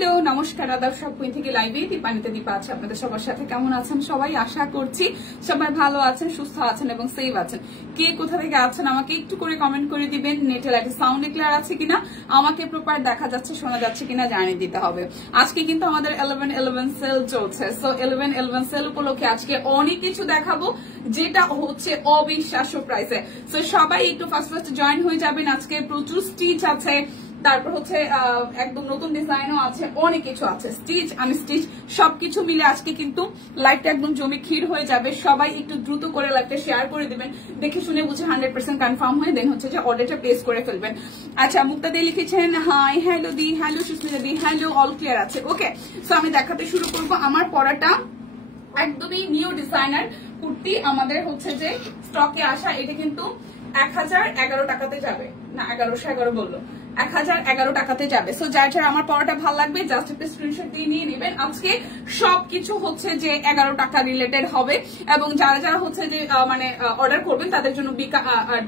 Hello নমস্কার আদাব সব কুইন থেকে লাইভে দীপানিতে দীপা আছে আপনাদের সবার সাথে। কেমন আছেন সবাই? আশা করছি সবাই ভালো আছেন, সুস্থ আছেন এবং সেফ আছেন। কে কোথা থেকে আছেন আমাকে একটু করে কমেন্ট করে দিবেন। নেটের একটা সাউন্ড ক্লিয়ার আছে কিনা, আমাকে প্রপার দেখা যাচ্ছে শোনা যাচ্ছে কিনা জানিয়ে দিতে হবে। আজকে কিন্তু আমাদের 11/11 সেল চলছে। সো 11/11 সেল উপলক্ষে আজকে অনেক কিছু দেখাবো যেটা হচ্ছে অবিশ্বাস্য প্রাইসে। সো সবাই একটু ফার্স্ট জয়েন হয়ে যাবেন। আজকে প্রচুর স্টিচ আছে, তারপর হচ্ছে একদম নতুন ডিজাইনও আছে, অনেক কিছু আছে। স্টিচ আনস্টিচ সবকিছু মিলে আজকে কিন্তু লাইভটা একদম জমি ক্ষীর হয়ে যাবে। সবাই একটু দ্রুত করে লাইভটা শেয়ার করে দিবেন, দেখে শুনে বুঝে 100% কনফার্ম হয়ে দেন হচ্ছে যে অর্ডারটা প্লেস করে ফেলবেন। আচ্ছা, মুক্তা দি লিখেছেন হাই, হ্যালো দি, হ্যালো সুস্মিতা দি, হ্যালো, অল ক্লিয়ার আছে। ওকে, সো আমি দেখাতে শুরু করবো। আমার পরাটা একদমই নিউ ডিজাইনার কুর্তি আমাদের হচ্ছে যে স্টকে আসা। এটা কিন্তু 1011 টাকাতে যাবে, না 1111 বললো, 1011 টাকাতে যাবে। সো যার যার আমার পড়াটা ভালো লাগবে জাস্ট একটা স্ক্রিনশট দিয়ে নিয়ে নেবেন। আজকে সবকিছু হচ্ছে যে 11 টাকা রিলেটেড হবে এবং যারা যারা হচ্ছে যে মানে অর্ডার করবেন তাদের জন্য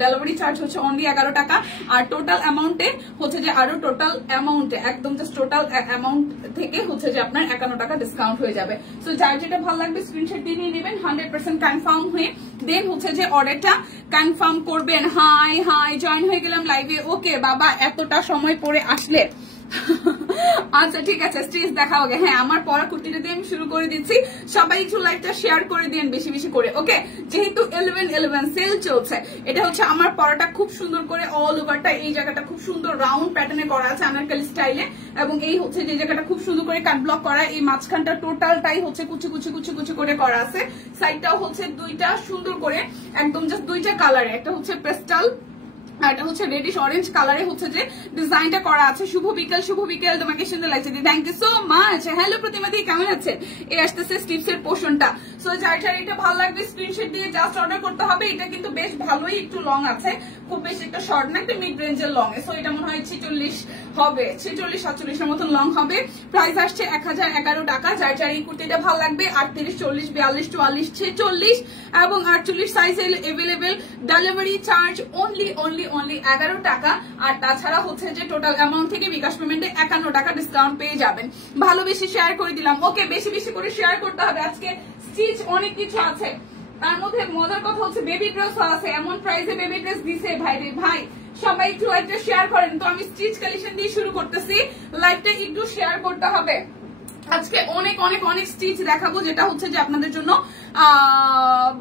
ডেলিভারি চার্জ হচ্ছে অনলি 11 টাকা। আর টোটাল অ্যামাউন্টে হচ্ছে যে আরো টোটাল অ্যামাউন্টে একদম জাস্ট টোটাল অ্যামাউন্ট থেকে হচ্ছে যে আপনার 51 টাকা ডিসকাউন্ট হয়ে যাবে। সো যার যেটা ভালো লাগবে স্ক্রিনশট দিয়ে নিয়ে নেবেন, 100% কনফার্ম হয়ে দেন হচ্ছে যে অর্ডারটা কনফার্ম করবেন। হাই হাই, জয়েন হয়ে গেলাম লাইভে। ওকে বাবা, এতটা সময় পরে আসলে আচ্ছা ঠিক আছে, স্টিচ দেখাও গে। হ্যাঁ, আমার পরা কুর্তিটা দিয়ে আমি শুরু করে দিচ্ছি। সবাই একটু লাইভটা শেয়ার করে দিন বেশি বেশি করে। ওকে, যেহেতু 11/11 সেল চলছে, এটা হচ্ছে আমার পরাটা খুব সুন্দর করে অল ওভারটা এই জায়গাটা খুব সুন্দর রাউন্ড প্যাটার্নে করা আছে আনারকলি স্টাইলে, এবং এই হচ্ছে যে জায়গাটা খুব সুন্দর করে কাট ব্লক করা। এই মাঝখানটা টোটালটাই হচ্ছে কুচি কুচি কুচি কুচি করে করা আছে। সাইডটাও হচ্ছে দুইটা সুন্দর করে একদম জাস্ট দুইটা কালারে, একটা হচ্ছে পেস্টাল আর এটা হচ্ছে রেডিশ অরেঞ্জ কালারে হচ্ছে যে ডিজাইনটা করা আছে। শুভ বিকেল, শুভ বিকেল, তোমাকে সুন্দর লাগছে দি, thank you so much. Hello Pratima দি, কেমন আছেন? এই আসতেছে স্টিপসের পোর্শনটা। সো যার যার এটা ভালো লাগবে স্ক্রিনশট দিয়ে জাস্ট অর্ডার করতে হবে। এটা কিন্তু বেশ ভালোই একটু লং আছে, খুব বেশি একটা শর্ট না, একটা মিড রেঞ্জের লং। সো এটা মনে হয় 46 হবে, 46-47 এর মতন লং হবে। প্রাইস আসছে 1011 টাকা। যার যার এই কুর্তিটা ভালো লাগবে 38, 40, 42, 44, 46 এবং 48 size available. Delivery charge only 11 টাকা। আর তাছাড়া হচ্ছে যে টোটাল অ্যামাউন্ট থেকে বিকাশ পেমেন্টে 51 টাকা ডিসকাউন্ট পেয়ে যাবেন। ভালো বেশি শেয়ার করে দিলাম। ওকে, বেশি বেশি করে শেয়ার করতে হবে। আজকে স্টিচ অনেক কিছু আছে, তার মধ্যে মজার কথা হচ্ছে বেবি ড্রেস আছে। এমন প্রাইসে বেবি ড্রেস দিছে ভাই রে ভাই। সবাই একটু লাইভটা শেয়ার করেন। তো আমি স্টিচ কালেকশন দিয়ে শুরু করতেছি, লাইভটা একটু শেয়ার করতে হবে। আজকে অনেক অনেক অনেক স্টিচ দেখাবো, যেটা হচ্ছে যে আপনাদের জন্য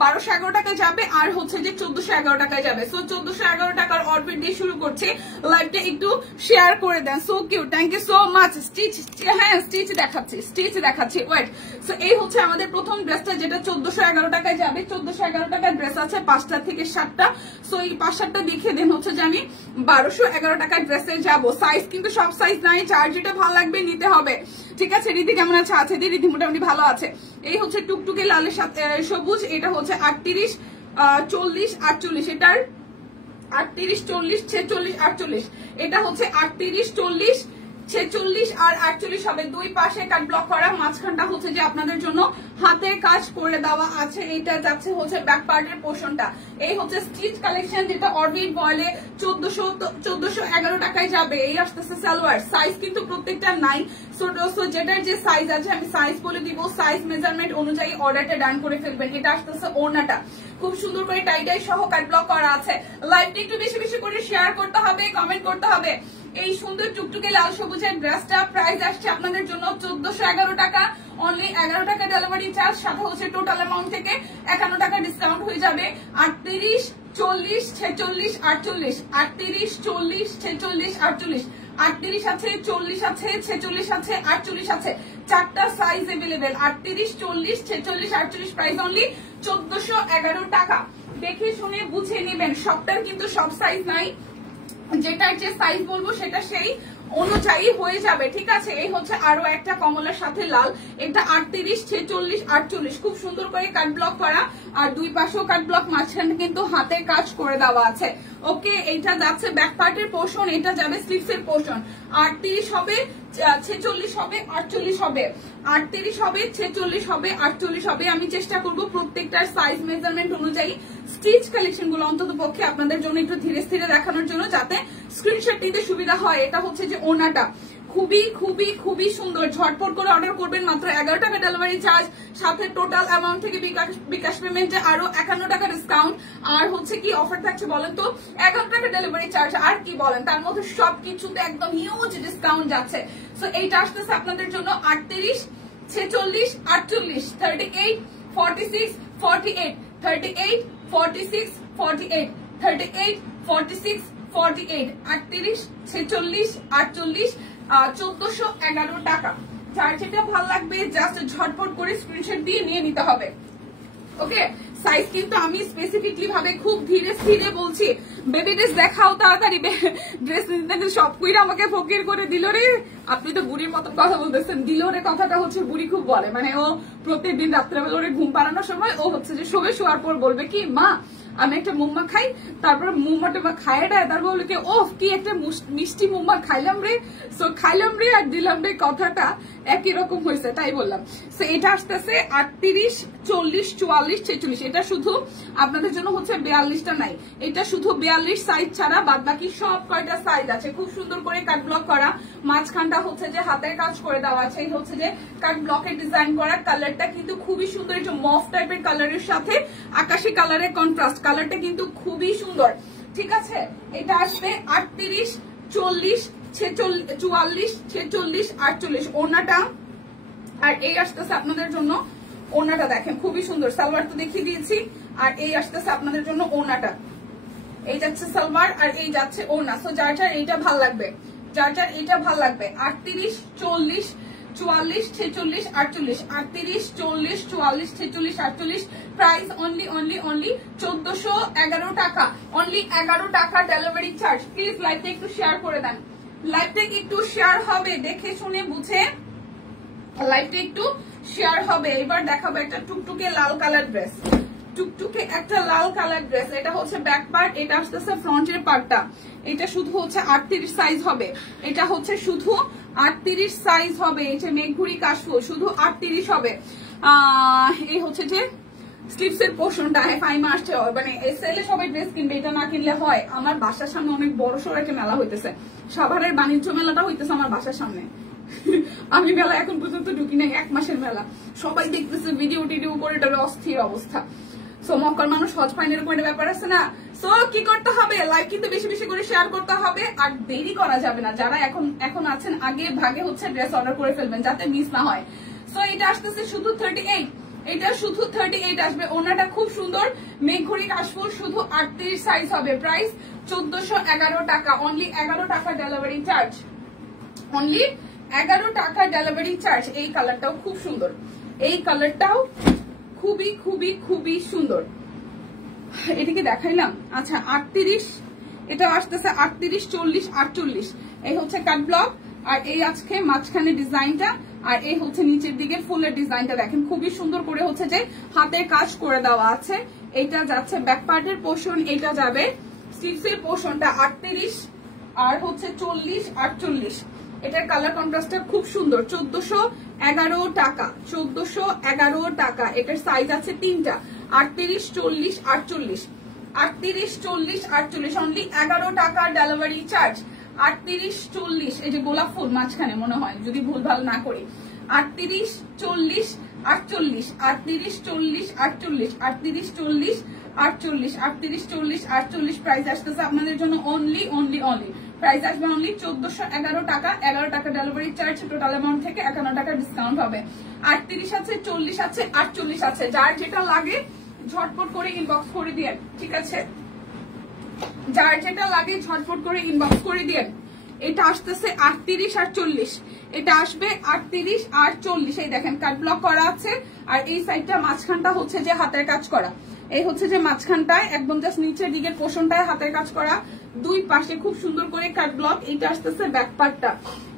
1211 টাকায় যাবে আর হচ্ছে যে 1411 টাকায় যাবে। সো 1411 টাকার অর্ডার দিয়ে শুরু করছে, লাইভটা একটু শেয়ার করে দেন। So cute, thank you so much. Stitch, হ্যাঁ স্টিচ দেখাচ্ছি ওয়েট। সো এই হচ্ছে আমাদের প্রথম ড্রেসটা, যেটা 1411 টাকায় যাবে। 1411 টাকার ড্রেস আছে 5টা থেকে 7টা। সো এই 5-7টা দেখে দেন হচ্ছে যে আমি 1211 টাকার ড্রেসে যাবো। সাইজ কিন্তু সব সাইজ নাই, যার যেটা ভালো লাগবে নিতে হবে। ঠিক আছে, রিধি কেমন আছে? আছে দি, রিধি মোটামুটি ভালো আছে। এই হচ্ছে টুকটুকে লালের সাথে সবুজ, এটা হচ্ছে 38, 40, 48, এটার 38, 40, 46, 48, এটা হচ্ছে 38, 40, 46 আর 48 হবে। দুই পাশে কাট ব্লক করা, মাঝখানটা হচ্ছে যে আপনাদের জন্য হাতের কাজ করে দেওয়া আছে। এইটা যাচ্ছে হচ্ছে ব্যাক পার্টের পোর্শনটা। এই হচ্ছে স্টিচ কালেকশন, যেটা অরবিট বলে 1411 টাকায় যাবে। এই আসতেছে সালোয়ার। সাইজ কিন্তু প্রত্যেকটা নাই, সো যেটার যে সাইজ আছে আমি সাইজ বলে দিব, সাইজ মেজারমেন্ট অনুযায়ী অর্ডারটা ডান করে ফেলবেন। এটা আসতেছে ওড়নাটা, খুব সুন্দর করে টাই সহ কাট ব্লক করা আছে। লাইভটা একটু বেশি বেশি করে শেয়ার করতে হবে, কমেন্ট করতে হবে। এই সুন্দর টুকটুকে লাল সবুজের ড্রেসটা প্রাইস আসছে আপনাদের জন্য 1411 টাকা। অনলি 11 টাকা ডেলিভারি চার্জ, সাথে হচ্ছে টোটাল অ্যামাউন্ট থেকে 51 টাকা ডিসকাউন্ট হয়ে যাবে। 38, 40, 46, 48, 38, 40, 46, 48, 38 আছে, 40 আছে, 46 আছে, 48 আছে। 4টা সাইজ এভেলেবেল, 38, 40, 46, 48। প্রাইস অনলি 1411 টাকা। দেখে শুনে বুঝে নেবেন, সবটার কিন্তু সব সাইজ নাই, যেটার যে সাইজ বলবো সেটা সেই অনুযায়ী হয়ে যাবে। ঠিক আছে, এই হচ্ছে আরো একটা কমলার সাথে লাল, এটা 38, 46, 48, খুব সুন্দর করে কাট ব্লক করা। আর দুই পাশেও কাট ব্লক, মাঝখানে কিন্তু হাতের কাজ করে দেওয়া আছে। ওকে, এইটা যাচ্ছে ব্যাক পার্টের পোর্শন, এটা যাবে স্লিভসের পোর্শন। 38 হবে, 46 হবে, 48 হবে, 38 হবে, 46 হবে, 48 হবে। আমি চেষ্টা করবো প্রত্যেকটার সাইজ মেজারমেন্ট অনুযায়ী স্টিচ কালেকশন গুলো অন্তত পক্ষে আপনাদের জন্য একটু ধীরে ধীরে দেখানোর জন্য, যাতে স্ক্রিনশট নিতে সুবিধা হয়। এটা হচ্ছে যে ওনাটা খুবই খুবই খুবই সুন্দর। ঝটপট করে অর্ডার করবেন, মাত্র 11 টাকা ডেলিভারি চার্জ, সাথে টোটাল অ্যামাউন্ট থেকে বিকাশ পেমেন্টে আরো 51 টাকা ডিসকাউন্ট। আর হচ্ছে কি অফার থাকছে বলেন তো, 11 টাকা ডেলিভারি চার্জ, আর কি বলেন, তার মধ্যে সবকিছুতে একদম হিউজ ডিসকাউন্ট যাচ্ছে। সো এইটা আসতেছে আপনাদের জন্য 38, 46, 48, 38, 46, 48, 38, 46, 48, 38, 46, 48, 38, 46, 48, 1411 টাকা। যার যেটা ভালো লাগবে জাস্ট ঝটপট করে স্ক্রিনশট দিয়ে নিয়ে নিতে হবে। ওকে, সাইজ কিন্তু আমি স্পেসিফিকলি ভাবে খুব ধীরে স্থিরে বলছি। বেবি ড্রেস দেখাও তাড়াতাড়ি, ড্রেস নিতে সব কইরা আমাকে ফকির করে দিল রে। আপনি তো বুড়ির মতন কথা বলতেছেন। দিল রে কথাটা হচ্ছে বুড়ি খুব বলে, মানে ও প্রত্যেকদিন রাত্রেবেলা ওরে ঘুম পাড়ানোর সময় ও হচ্ছে যে শোয়ার পর বলবে কি, মা আমি একটা মুম্মা খাই, তারপর মুম্মাটা খায় দেয়, তারপর বলে কি ও কি একটা মিষ্টি মুম্মা খাইলাম রে। সো খাইলাম রে আর দিলাম রে কথাটা একই রকম হয়েছে, তাই বললাম। সো এটা আসতেছে 38, 40, 44, 46। এটা শুধু আপনাদের জন্য হচ্ছে 42টা নাই, এটা শুধু 42 সাইজ ছাড়া বাদ বাকি সব কয়টা সাইজ আছে। খুব সুন্দর করে কাট ব্লক করা, মাঝখানটা হচ্ছে যে হাতের কাজ করে দেওয়া আছে। এই হচ্ছে যে কাট ব্লকের ডিজাইন করা, কালারটা কিন্তু খুবই সুন্দর, একটু মফ টাইপের কালারের সাথে আকাশি কালারের কন্ট্রাস্ট, কালারটা কিন্তু খুবই সুন্দর। ঠিক আছে, এটা আসবে 38, 40, 44, 46, 48 ওড়নাটা। আর এই আসতেছে আপনাদের জন্য ওড়নাটা, দেখেন খুবই সুন্দর। সালোয়ার তো দেখিয়ে দিয়েছি, আর এই আসতেছে আপনাদের জন্য ওড়নাটা। এই যাচ্ছে সালোয়ার আর এই যাচ্ছে ওড়না। সো যার যার এইটা ভাল লাগবে, যার যার এইটা ভাল লাগবে। 38, 40, 44, 46, 48, 38, 40, 44, 46, 48। প্রাইস অনলি 1411 টাকা, অনলি 11 টাকা ডেলিভারি চার্জ। প্লিজ লাইভটা একটু শেয়ার করে দেন, লাইভটা একটু শেয়ার হবে, দেখে শুনে বুঝে লাইভটা একটু শেয়ার হবে। এবার দেখাবো একটা টুকটুকে লাল কালার ড্রেস, টুকটুকে একটা লাল কালার ড্রেস। এটা হচ্ছে ব্যাক পার্ট, এটা আসতেছে ফ্রন্টের পার্টটা। এটা শুধু হচ্ছে 38 সাইজ হবে, এটা হচ্ছে শুধু 38 সাইজ হবে। এই যে মেঘঘুরি কাশফুল শুধু 38 হবে। এই হচ্ছে যে স্লিভস এর পোর্শনটা, ফাইমা আসছে, মানে সেলে সবাই ড্রেস কিনবে, এটা না কিনলে হয়। আমার বাসার সামনে অনেক বড় সড় একটা মেলা হইতেছে, সাভারের বাণিজ্য মেলাটা হইতেছে আমার বাসার সামনে। আমি মেলা এখন পর্যন্ত ঢুকি নাই, 1 মাসের মেলা, সবাই দেখতেছে ভিডিও টিডিও করে, এটা অস্থির অবস্থা। সো মক্কার মানুষ হজ ফাইনের উপর ব্যাপার আছে না। সো কি করতে হবে, লাইক কিন্তু বেশি বেশি করে শেয়ার করতে হবে, আর দেরি করা যাবে না। যারা এখন আছেন আগে ভাগে হচ্ছে ড্রেস অর্ডার করে ফেলবেন যাতে মিস না হয়। সো এটা আসতেছে শুধু 38, এটা শুধু 38 আসবে। ওনাটা খুব সুন্দর, মেঘঘুরি কাশফুল, শুধু 38 সাইজ হবে। প্রাইস 1411 টাকা, অনলি 11 টাকা ডেলিভারি চার্জ, অনলি 11 টাকা ডেলিভারি চার্জ। এই কালারটাও খুব সুন্দর, এই কালারটাও খুবই খুবই খুবই সুন্দর। এদিকে দেখাইলাম। আচ্ছা 38, এটা আসতেছে 38, 40, 48। এই হচ্ছে কাট ব্লক, আর এই আজকে মাঝখানে ডিজাইনটা, আর এই হচ্ছে নিচের দিকে ফুলের ডিজাইনটা। দেখেন খুবই সুন্দর করে হচ্ছে যে হাতের কাজ করে দেওয়া আছে। এইটা যাচ্ছে ব্যাক পার্টের পোর্শন, এটা যাবে স্লিভসের পোর্শনটা 38 আর হচ্ছে 40, 48। এটার কালার কন্ট্রাস্টটা খুব সুন্দর। 1411 টাকা, 1411 টাকা। এটার সাইজ আছে 3টা, 38, 40, 48, 38, 40, 48। অনলি 11 টাকা ডেলিভারি চার্জ। 38, 40, এই যে গোলাপ ফুল মাঝখানে মনে হয়, যদি ভুল ভাল না করি। 38, 40, 48, 38, 40, 48, 38, 40, 48, 38, 40, 48। প্রাইস আসতেছে আপনাদের জন্য অনলি প্রাইস আসবে অনলি 1411 টাকা। 11 টাকা ডেলিভারি চার্জ, টোটাল অ্যামাউন্ট থেকে 51 টাকা ডিসকাউন্ট হবে। 38 আছে, 40 আছে, 48 আছে। যার যেটা লাগে ঝটপট করে ইনবক্স করে দিয়েন, ঠিক আছে? যার যেটা লাগে ঝটপট করে ইনবক্স করে দিয়েন। এটা আসতেছে 38 আর 40, এটা আসবে 38 আর 40। এই দেখেন কাট ব্লক করা আছে, আর এই সাইডটা মাঝখানটা হচ্ছে যে হাতের কাজ করা। এই হচ্ছে যে মাঝখানটায় একদম জাস্ট নিচের দিকের পোর্শনটায় হাতের কাজ করা, দুই পাশে খুব সুন্দর করে কাট ব্লক। এইটা আসতেছে ব্যাক পার্টটা,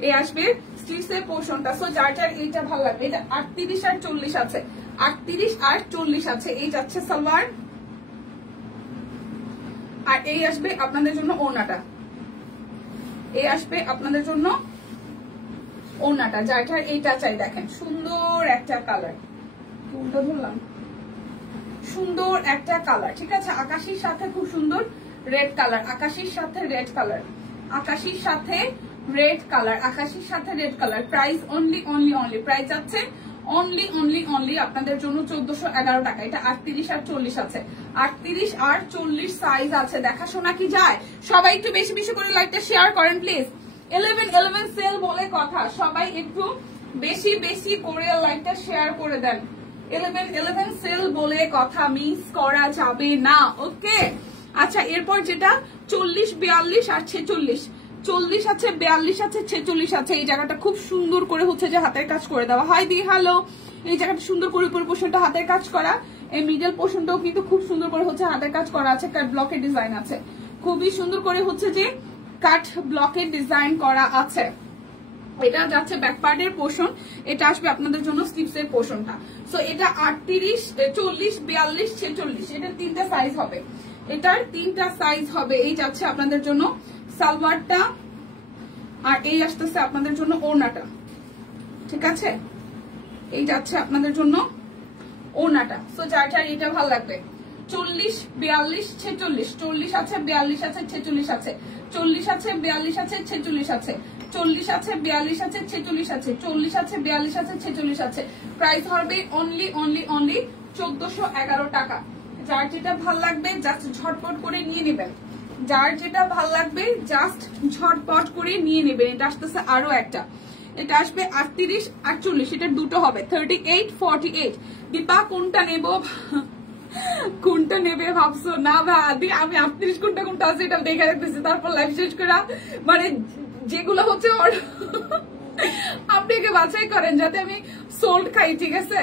এই আসবে স্লিভসের পোর্শনটা। সো যার যার এইটা ভালো লাগবে। এটা 38 আর 40 আছে, 38 আর 40 আছে। এই যাচ্ছে সালোয়ার, আর এই আসবে আপনাদের জন্য ওড়নাটা, এই আসবে আপনাদের জন্য ওড়নাটা। যার এইটা চাই, দেখেন সুন্দর একটা কালার, উল্টো ধরলাম, সুন্দর একটা কালার, ঠিক আছে? আকাশির সাথে খুব সুন্দর রেড কালার, আকাশির সাথে রেড কালার, আকাশির সাথে রেড কালার, আকাশির সাথে red colour. Price only price আছে অনলি আপনাদের জন্য 1411 টাকা। এটা 38 আর 40 আছে, 38 আর 40 সাইজ আছে। দেখাশোনা কি যায়? সবাই একটু বেশি বেশি করে লাইকটা শেয়ার করেন প্লিজ। 11 সেল বলে কথা, সবাই একটু বেশি বেশি করে লাইকটা শেয়ার করে দেন। 11 সেল বলে কথা, মিস করা যাবে না। ওকে, আচ্ছা এরপর যেটা 40, 42 আর 46, 40 আছে, 42 আছে, 46 আছে। এই জায়গাটা খুব সুন্দর করে হচ্ছে যে হাতের কাজ করে দেওয়া হয়। দি হ্যালো, এই জায়গাটা সুন্দর করে উপর পোর্শনটা হাতের কাজ করা, এই মিডল পোর্শনটাও কিন্তু খুব সুন্দর করে হচ্ছে হাতের কাজ করা আছে। কাট ব্লকের ডিজাইন আছে, খুবই সুন্দর করে হচ্ছে যে কাট ব্লকের ডিজাইন করা আছে। এটা যাচ্ছে ব্যাক পার্টের পোর্শন, এটা আসবে আপনাদের জন্য স্লিভস এর পোর্শনটা। সো এটা 38, 40, 42, 46, এটার 3টা সাইজ হবে, এটার 3টা সাইজ হবে। এই যাচ্ছে আপনাদের জন্য সালোয়ারটা, আর এই আসতেছে আপনাদের জন্য ওড়নাটা। ঠিক আছে, এই যাচ্ছে আপনাদের জন্য ওড়নাটা। সো যার যার এটা ভালো লাগবে। 40, 42, 46, 40 আছে, 42 আছে, 46 আছে, 40 আছে, 42 আছে, 46 আছে, 40 আছে, 42 আছে, 46 আছে, 40 আছে, 42 আছে, 46 আছে। প্রাইস হবে অনলি 1411 টাকা। যার যেটা ভাল লাগবে জাস্ট ঝটপট করে নিয়ে নেবেন, যার যেটা ভাল লাগবে জাস্ট ঝটপট করে নিয়ে নেবেন। এটা আসতেছে আরো একটা, এটা আসবে 38, 48, এটা দুটো হবে 38, 48। দীপা কোনটা নেব, কোনটা নেবে ভাবছো? না ভাই, আমি 38 কোনটা আছে এটা দেখে রাখতেছি, তারপর লাইভ শেষ করা। মানে যেগুলো হচ্ছে আপনি বাছাই করেন যাতে আমি সোল্ড খাই। ঠিক আছে,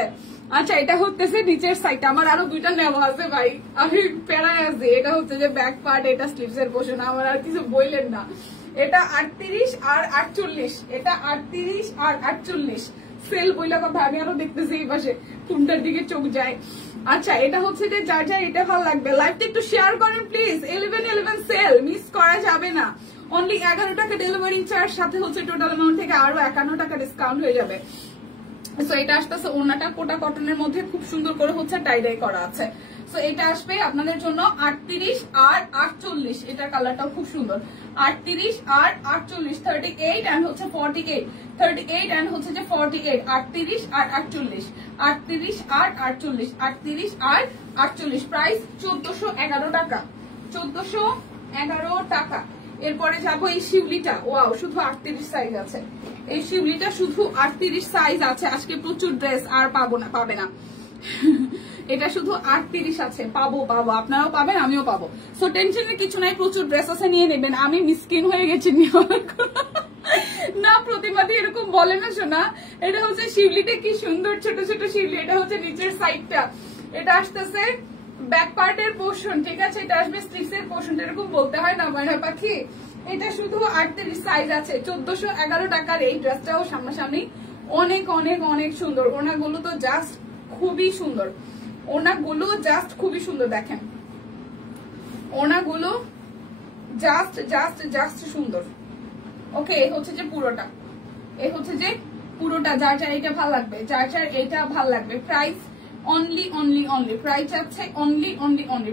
আচ্ছা এটা হচ্ছে নিচের সাইডটা, আমার আরো 2টা নেওয়া আছে ভাই, আমি প্যারায় আছি। এটা হচ্ছে যে ব্যাক পার্ট, এটা স্লিভস এর পোর্শন, আমার আর কিছু বললেন না। এটা 38 আর 48, এটা 38 আর 48 সেল বইলা কথা। আমি আরো দেখতেছি এই পাশে কোনটার দিকে চোখ যায়। আচ্ছা এটা হচ্ছে যে যার যার এটা ভালো লাগবে লাইভটা একটু শেয়ার করেন প্লিজ। 11 সেল মিস করা যাবে না। অনলি 11 টাকা ডেলিভারি চার্জ, সাথে হচ্ছে টোটাল অ্যামাউন্ট থেকে আরো 51 টাকা ডিসকাউন্ট হয়ে যাবে। সো এটা আসতেছে ওড়নাটা কোটা কটনের মধ্যে খুব সুন্দর করে হচ্ছে টাই ডাই করা আছে। সো এটা আসবে আপনাদের জন্য 38 আর 48, এটার কালারটাও খুব সুন্দর। 38 আর 48, 38 এন্ড হচ্ছে 48, 38 এন্ড হচ্ছে যে 48, 38 আর 48, 38 আর 48, 38 আর 48। প্রাইস 1411 টাকা, 1411 টাকা। এরপরে যাবো এই শিউলিটা, ওয়াও শুধু 38 সাইজ আছে। এই শিউলিটা শুধু 38 সাইজ আছে। আজকে প্রচুর ড্রেস আর পাবে না এটা শুধু 38 আছে, পাবো আপনারাও পাবেন, আমিও পাবো। সো টেনশনের কিছু নাই, প্রচুর ড্রেস আছে, নিয়ে নেবেন। আমি মিসকিন হয়ে গেছি না, প্রতিমাদি এরকম বলে না শোনা। এটা হচ্ছে শিউলিটা, কি সুন্দর ছোট ছোট শিউলি। এটা হচ্ছে নিচের সাইডটা, এটা আসতেছে ব্যাক পার্টের পোর্শন। ঠিক আছে, এটা আসবে স্লিভস এর পোর্শন। এরকম বলতে হয় না ময়না পাখি। এটা শুধু 38 সাইজ আছে, 1411 টাকার এই ড্রেসটাও সামনাসামনি অনেক অনেক অনেক সুন্দর। ওনাগুলো তো জাস্ট খুবই সুন্দর, ওনাগুলো জাস্ট খুবই সুন্দর। দেখেন ওনাগুলো জাস্ট জাস্ট জাস্ট সুন্দর। ওকে, এই হচ্ছে যে পুরোটা, এই হচ্ছে যে পুরোটা। যার যার এটা ভাল লাগবে, যার যার এটা ভাল লাগবে। প্রাইস অনলি প্রাইস আছে অনলি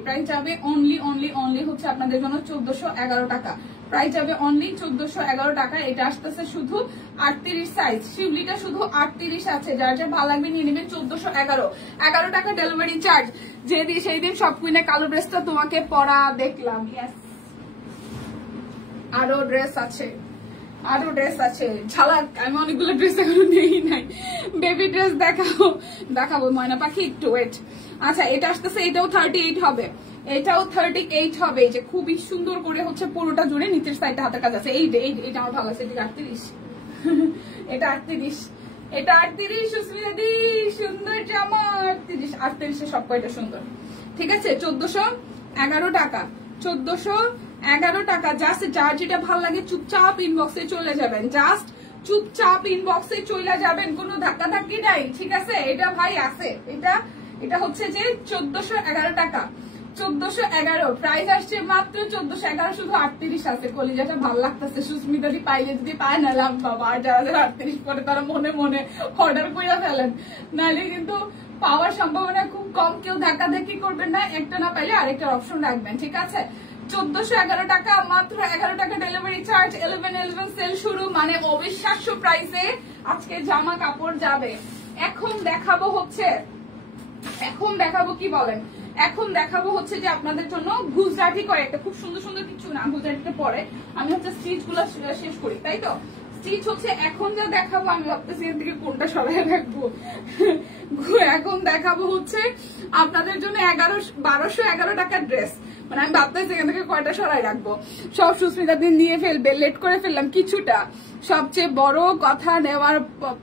প্রাইস যাবে অনলি হচ্ছে আপনাদের জন্য 1411 টাকা। প্রাইস যাবে অনলি 1411 টাকা। এটা আসতেছে শুধু 38 সাইজ, শিউলিটা শুধু 38 আছে। যার যা ভালো লাগবে নিয়ে নেবেন। 1411 টাকা ডেলিভারি চার্জ। যেদিন সেই দিন সব কুইনে কালো ড্রেসটা তোমাকে পরা দেখলাম। আরো ড্রেস আছে, আরো ড্রেস আছে। ঝালাক, আমি অনেকগুলো ড্রেস এখনো দেখি নাই। বেবি ড্রেস দেখাবো ময়না পাখি, একটু ওয়েট। আচ্ছা এটা আসতেছে, এটাও 38 হবে, এটাও 38 হবে। এই যে খুবই সুন্দর করে হচ্ছে পুরোটা জুড়ে নিচের সাইডটা হাতের কাজ আছে। এইটা আমার ভালো আছে। এটা 38, এটা 38, এটা 38। সুস্মিতা দি সুন্দর জামা, 38 সব কয়টা সুন্দর। ঠিক আছে, 1411 টাকা, 1411 টাকা। জাস্ট যার যেটা ভালো লাগে চুপচাপ ইনবক্সে চলে যাবেন, জাস্ট চুপচাপ ইনবক্সে চলে যাবেন, কোনো ধাক্কা ধাক্কি নাই। ঠিক আছে, এটা ভাই আছে, এটা হচ্ছে যে 1411 টাকা, 1411। প্রাইস আসছে মাত্র 1411, শুধু 38 আছে। কলিজাটা ভালো লাগতেছে। সুস্মিতা দি পাইলে যদি পায় নালাম বাবা। আর যারা যারা 38 পরে তারা মনে মনে অর্ডার করে ফেলেন, নাহলে কিন্তু পাওয়ার সম্ভাবনা খুব কম, কেউ ধাক্কাধাক্কি করবেন না, একটা না পাইলে আরেকটা অপশন রাখবেন, ঠিক আছে। 1411 টাকা, মাত্র 11 টাকা ডেলিভারি চার্জ, 11/11 সেল শুরু, মানে অবিশ্বাস্য প্রাইসে আজকে জামা কাপড় যাবে। এখন দেখাবো কি বলেন, এখন দেখাবো হচ্ছে যে আপনাদের জন্য গুজরাটি করে একটা খুব সুন্দর সুন্দর কিছু না, গুজরাটিতে পরে আমি হচ্ছে স্টিচ গুলো শেষ করি, তাই তো। স্টিচ হচ্ছে এখন যা দেখাবো, আমি ভাবতেছি এর দিকে কোনটা সরাই রাখবো। এখন দেখাবো হচ্ছে আপনাদের জন্য 1211 টাকার ড্রেস, মানে আমি ভাবতেছি এখান থেকে কয়টা সরাই রাখবো। সব সুস্মিতা দিন নিয়ে ফেলবে, লেট করে ফেললাম কিছুটা। সবচেয়ে বড় কথা, নেওয়ার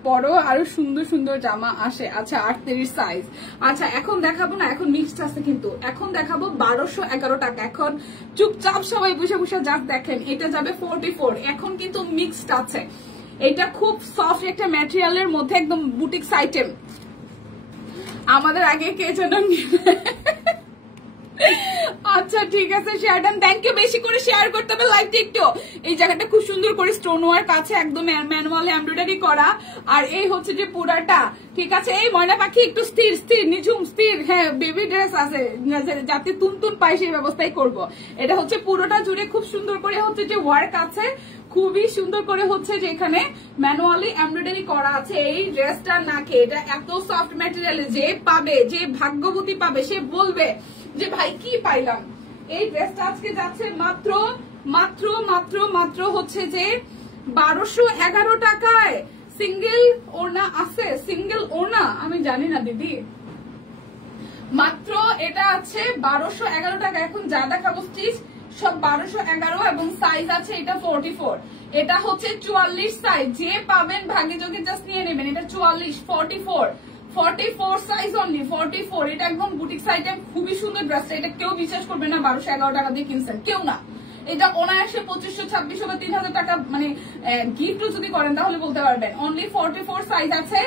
পরও আরো সুন্দর সুন্দর জামা আসে। আচ্ছা 38 সাইজ। আচ্ছা এখন দেখাবো না, এখন মিক্সড আছে, কিন্তু এখন দেখাবো 1211 টাকা। এখন চুপচাপ সবাই বসে বসে যা দেখেন, এটা যাবে 44। এখন কিন্তু মিক্সড আছে, এটা খুব সফট একটা ম্যাটেরিয়ালের মধ্যে, একদম বুটিক্স আইটেম। আমাদের আগে কে যেন আচ্ছা ঠিক আছে, শেয়ার ডান, থ্যাংক ইউ। বেশি করে শেয়ার করতে হবে লাইভটা একটু। এই জায়গাটা খুব সুন্দর করে স্টোন ওয়ার্ক আছে, একদম ম্যানুয়ালি এমব্রয়ডারি করা। আর এই হচ্ছে যে পুরাটা, ঠিক আছে। এই ময়না পাখি একটু স্থির স্থির নিঝুম স্থির, হ্যাঁ বেবি ড্রেস আছে যাতে তুনতুন পাই সেই ব্যবস্থাই করব। এটা হচ্ছে পুরোটা জুড়ে খুব সুন্দর করে হচ্ছে যে ওয়ার্ক আছে, খুবই সুন্দর করে হচ্ছে যে এখানে ম্যানুয়ালি এমব্রয়ডারি করা আছে। এই ড্রেসটা নাকে, এটা এত সফট ম্যাটেরিয়ালে, যে পাবে, যে ভাগ্যবতী পাবে, সে বলবে যে ভাই কি পাইলাম। এই ড্রেসটা আজকে যাচ্ছে মাত্র মাত্র মাত্র মাত্র হচ্ছে যে 1211 টাকায়। সিঙ্গেল ওড়না আছে, সিঙ্গেল ওড়না আমি জানি না দিদি, মাত্র এটা আছে 1211 টাকা। এখন যা দেখাবো স্টিচ সব 1211 এবং সাইজ আছে এটা 44। এটা হচ্ছে 44 সাইজ, যে পাবেন ভাগ্যে যোগে জাস্ট নিয়ে নেবেন। এটা 44, 44 সাইজ অনলি, 44। এটা একদম বুটিক্স আইটেম, খুবই সুন্দর ড্রেসটা। এটা কেউ বিশ্বাস করবে না 1211 টাকা দিয়ে কিনছেন, কেউ না। এটা অনায়াসে 2500, 2600 বা 3000 টাকা, মানে গিফটও যদি করেন তাহলে বলতে পারবেন। অনলি 44 সাইজ আছে,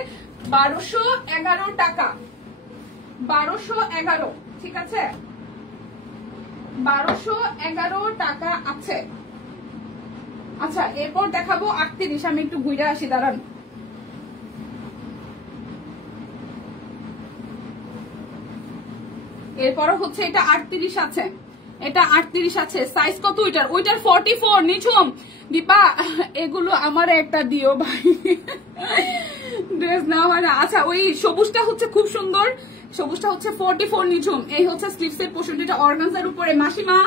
1211 টাকা, 1211, ঠিক আছে, 1211 টাকা আছে। আচ্ছা এরপর দেখাবো 38। আমি একটু ঘুরে আসি, দাঁড়ান। এরপর হচ্ছে এটা 38 আছে, এটা 38 আছে। সাইজ কত ওইটার? ওইটার 44। নিঝুম দীপা, এগুলো আমার একটা দিও ভাই, ড্রেস না হয় না। আচ্ছা ওই সবুজটা হচ্ছে খুব সুন্দর, সবুজটা হচ্ছে 44 নিঝুম। এই হচ্ছে স্লিভস এর পোর্শন, এটা অর্গানজার উপরে। মাসিমা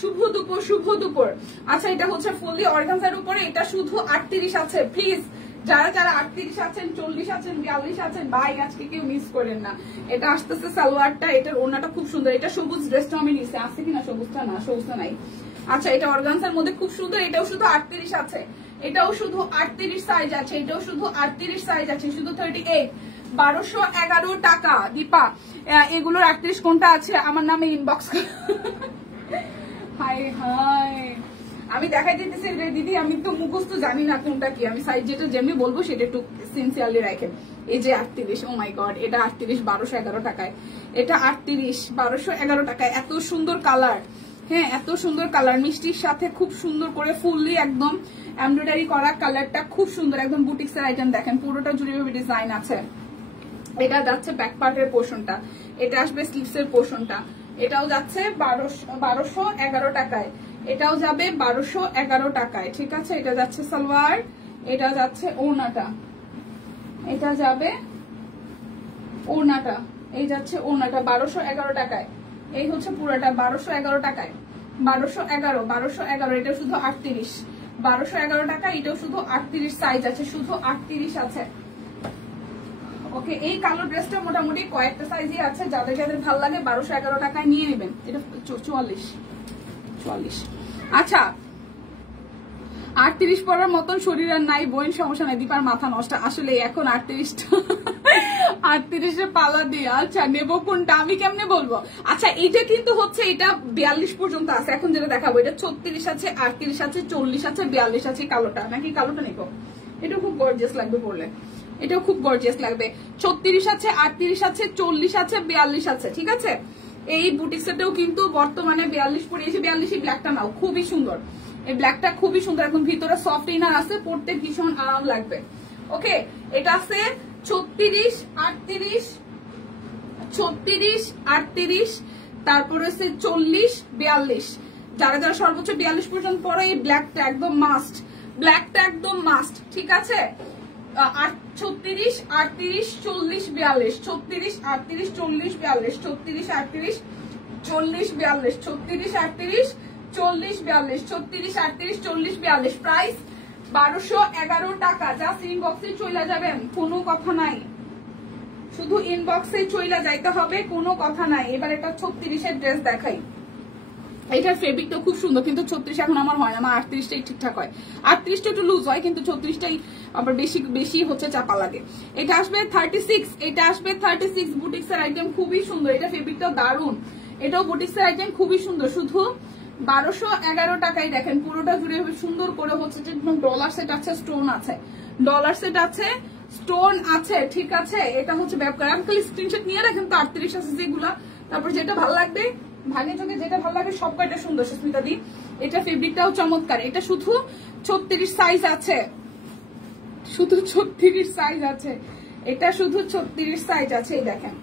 শুভ দুপুর, শুভ দুপুর। আচ্ছা এটা হচ্ছে ফুললি অর্গানজার উপরে, এটা শুধু 38 আছে। প্লিজ যারা যারা 38 আছেন, 40 আছেন, 42 আছেন, ভাই আজকে কেউ মিস করেন না। এটা আসতেছে সালোয়ারটা, এটার ওড়নাটা খুব সুন্দর। এটা সবুজ ড্রেসটা আমি নিচ্ছি, আছে কিনা সবুজটা? না, সবুজটা নাই। আচ্ছা এটা অর্গানজার মধ্যে খুব সুন্দর, এটাও শুধু 38 আছে, এটাও শুধু 38 সাইজ আছে, এটাও শুধু 38 সাইজ আছে, শুধু 38। 1211 টাকা। দীপা এগুলোর 38 কোনটা আছে আমার নামে ইনবক্স। হাই হাই, আমি দেখাই দিতেছি দিদি, আমি তো মুখস্থ জানি না কোনটা কি। আমি সাইজ যেটা যেমনি বলবো সেটা একটু সিনসিয়ারলি রাখেন। এই যে 38, ও মাই গড, এটা 38 1211 টাকায়। এটা 38 1211 টাকায়। এত সুন্দর কালার, হ্যাঁ এত সুন্দর কালার, মিষ্টির সাথে খুব সুন্দর করে ফুললি একদম এমব্রয়ডারি করা। কালারটা খুব সুন্দর, একদম বুটিক্স এর আইটেম। দেখেন পুরোটা জুড়ে ডিজাইন আছে। এটা যাচ্ছে ব্যাক পার্টের পোর্শনটা, এটা আসবে স্লিভস এর পোর্শনটা। এটাও যাচ্ছে 1211 টাকায়, এটাও যাবে 1211 টাকায়, ঠিক আছে। এটা যাচ্ছে সালোয়ার, এটা যাচ্ছে ওড়নাটা, এটা যাবে ওড়নাটা, এই যাচ্ছে ওড়নাটা 1211 টাকায়। এই হচ্ছে পুরোটা 1211 টাকায়, 1211। এটা শুধু 38, 1211 টাকা। এটাও শুধু 38 সাইজ আছে, শুধু 38 আছে। ওকে, এই কালো ড্রেসটা মোটামুটি কয়েকটা সাইজই আছে, যাদের যাদের ভালো লাগে 1211 টাকায় নিয়ে নেবেন। এটা 44। আচ্ছা 38 পরার মতন শরীর আর নাই বোন, সমস্যা নাই, দীপার মাথা নষ্ট। আসলে এখন 38 পালা দিয়ে। আচ্ছা নেবো কোনটা, আমি কেমনে বলবো? আচ্ছা এটা কিন্তু হচ্ছে, এটা 42 পর্যন্ত আছে। এখন যেটা দেখাবো এটা 36 আছে, 38 আছে, 40 আছে, 42 আছে। কালোটা নাকি, কালোটা নেবো, এটা খুব গর্জিয়াস লাগবে পরলে, এটাও খুব গর্জিয়াস লাগবে। 36 আছে, 38 আছে, 40 আছে, 42 আছে, ঠিক আছে। এই বুটিক্সটাও কিন্তু বর্তমানে 42 পরিয়েছে। 42 ব্ল্যাকটা নাও, খুবই সুন্দর, এই ব্ল্যাকটা খুবই সুন্দর। এখন ভিতরে সফট ইনার আছে, পরতে ভীষণ আরাম লাগবে। ওকে, এটা আছে 36, 38, 36, 38, তারপরে হচ্ছে 40, 42। যারা যারা সর্বোচ্চ 42 পর্যন্ত পরে এই ব্ল্যাকটা একদম মাস্ট, ব্ল্যাকটা একদম মাস্ট, ঠিক আছে। 36, 38, 40, 42, 36, 38, 40, 42, 36, 38, 40, 42, 36, 38, 40, 42, 36, 38, 40, 42। প্রাইস 1211 টাকা। জাস্ট ইনবক্সে চলে যাবেন, কোনো কথা নাই, শুধু ইনবক্সে চলে যাইতে হবে, কোনো কথা নাই। এবার একটা 36 ড্রেস দেখাই। এটার ফেব্রিকটা খুব সুন্দর, কিন্তু 36 এখন আমার হয় না, আমার 38টাই ঠিকঠাক হয়। 38টা একটু লুজ হয়, কিন্তু 36টাই আবার বেশি হচ্ছে চাপা লাগে। এটা আসবে 36, এটা আসবে 36। বুটিক্সের আইটেম খুবই সুন্দর, এটা ফেব্রিকটাও দারুন, এটাও বুটিক্সের আইটেম খুবই সুন্দর। শুধু 1211 টাকায় দেখেন, পুরোটা জুড়ে সুন্দর করে হচ্ছে যে ডলার সেট আছে, স্টোন আছে, ডলার সেট আছে, স্টোন আছে, ঠিক আছে। এটা হচ্ছে ব্যবহার, আমি খালি স্ক্রিনশট নিয়ে রাখেন তো 38 আছে যেগুলা। তারপর যেটা ভালো লাগবে, ভাগে চোখে যেটা ভালো লাগবে, সব কয়টা সুন্দর সুস্মিতা দি। এটা ফেব্রিকটাও চমৎকার। এটা শুধু 36 সাইজ আছে, শুধু 36 সাইজ আছে, এটা শুধু 36 সাইজ আছে। এই দেখেন,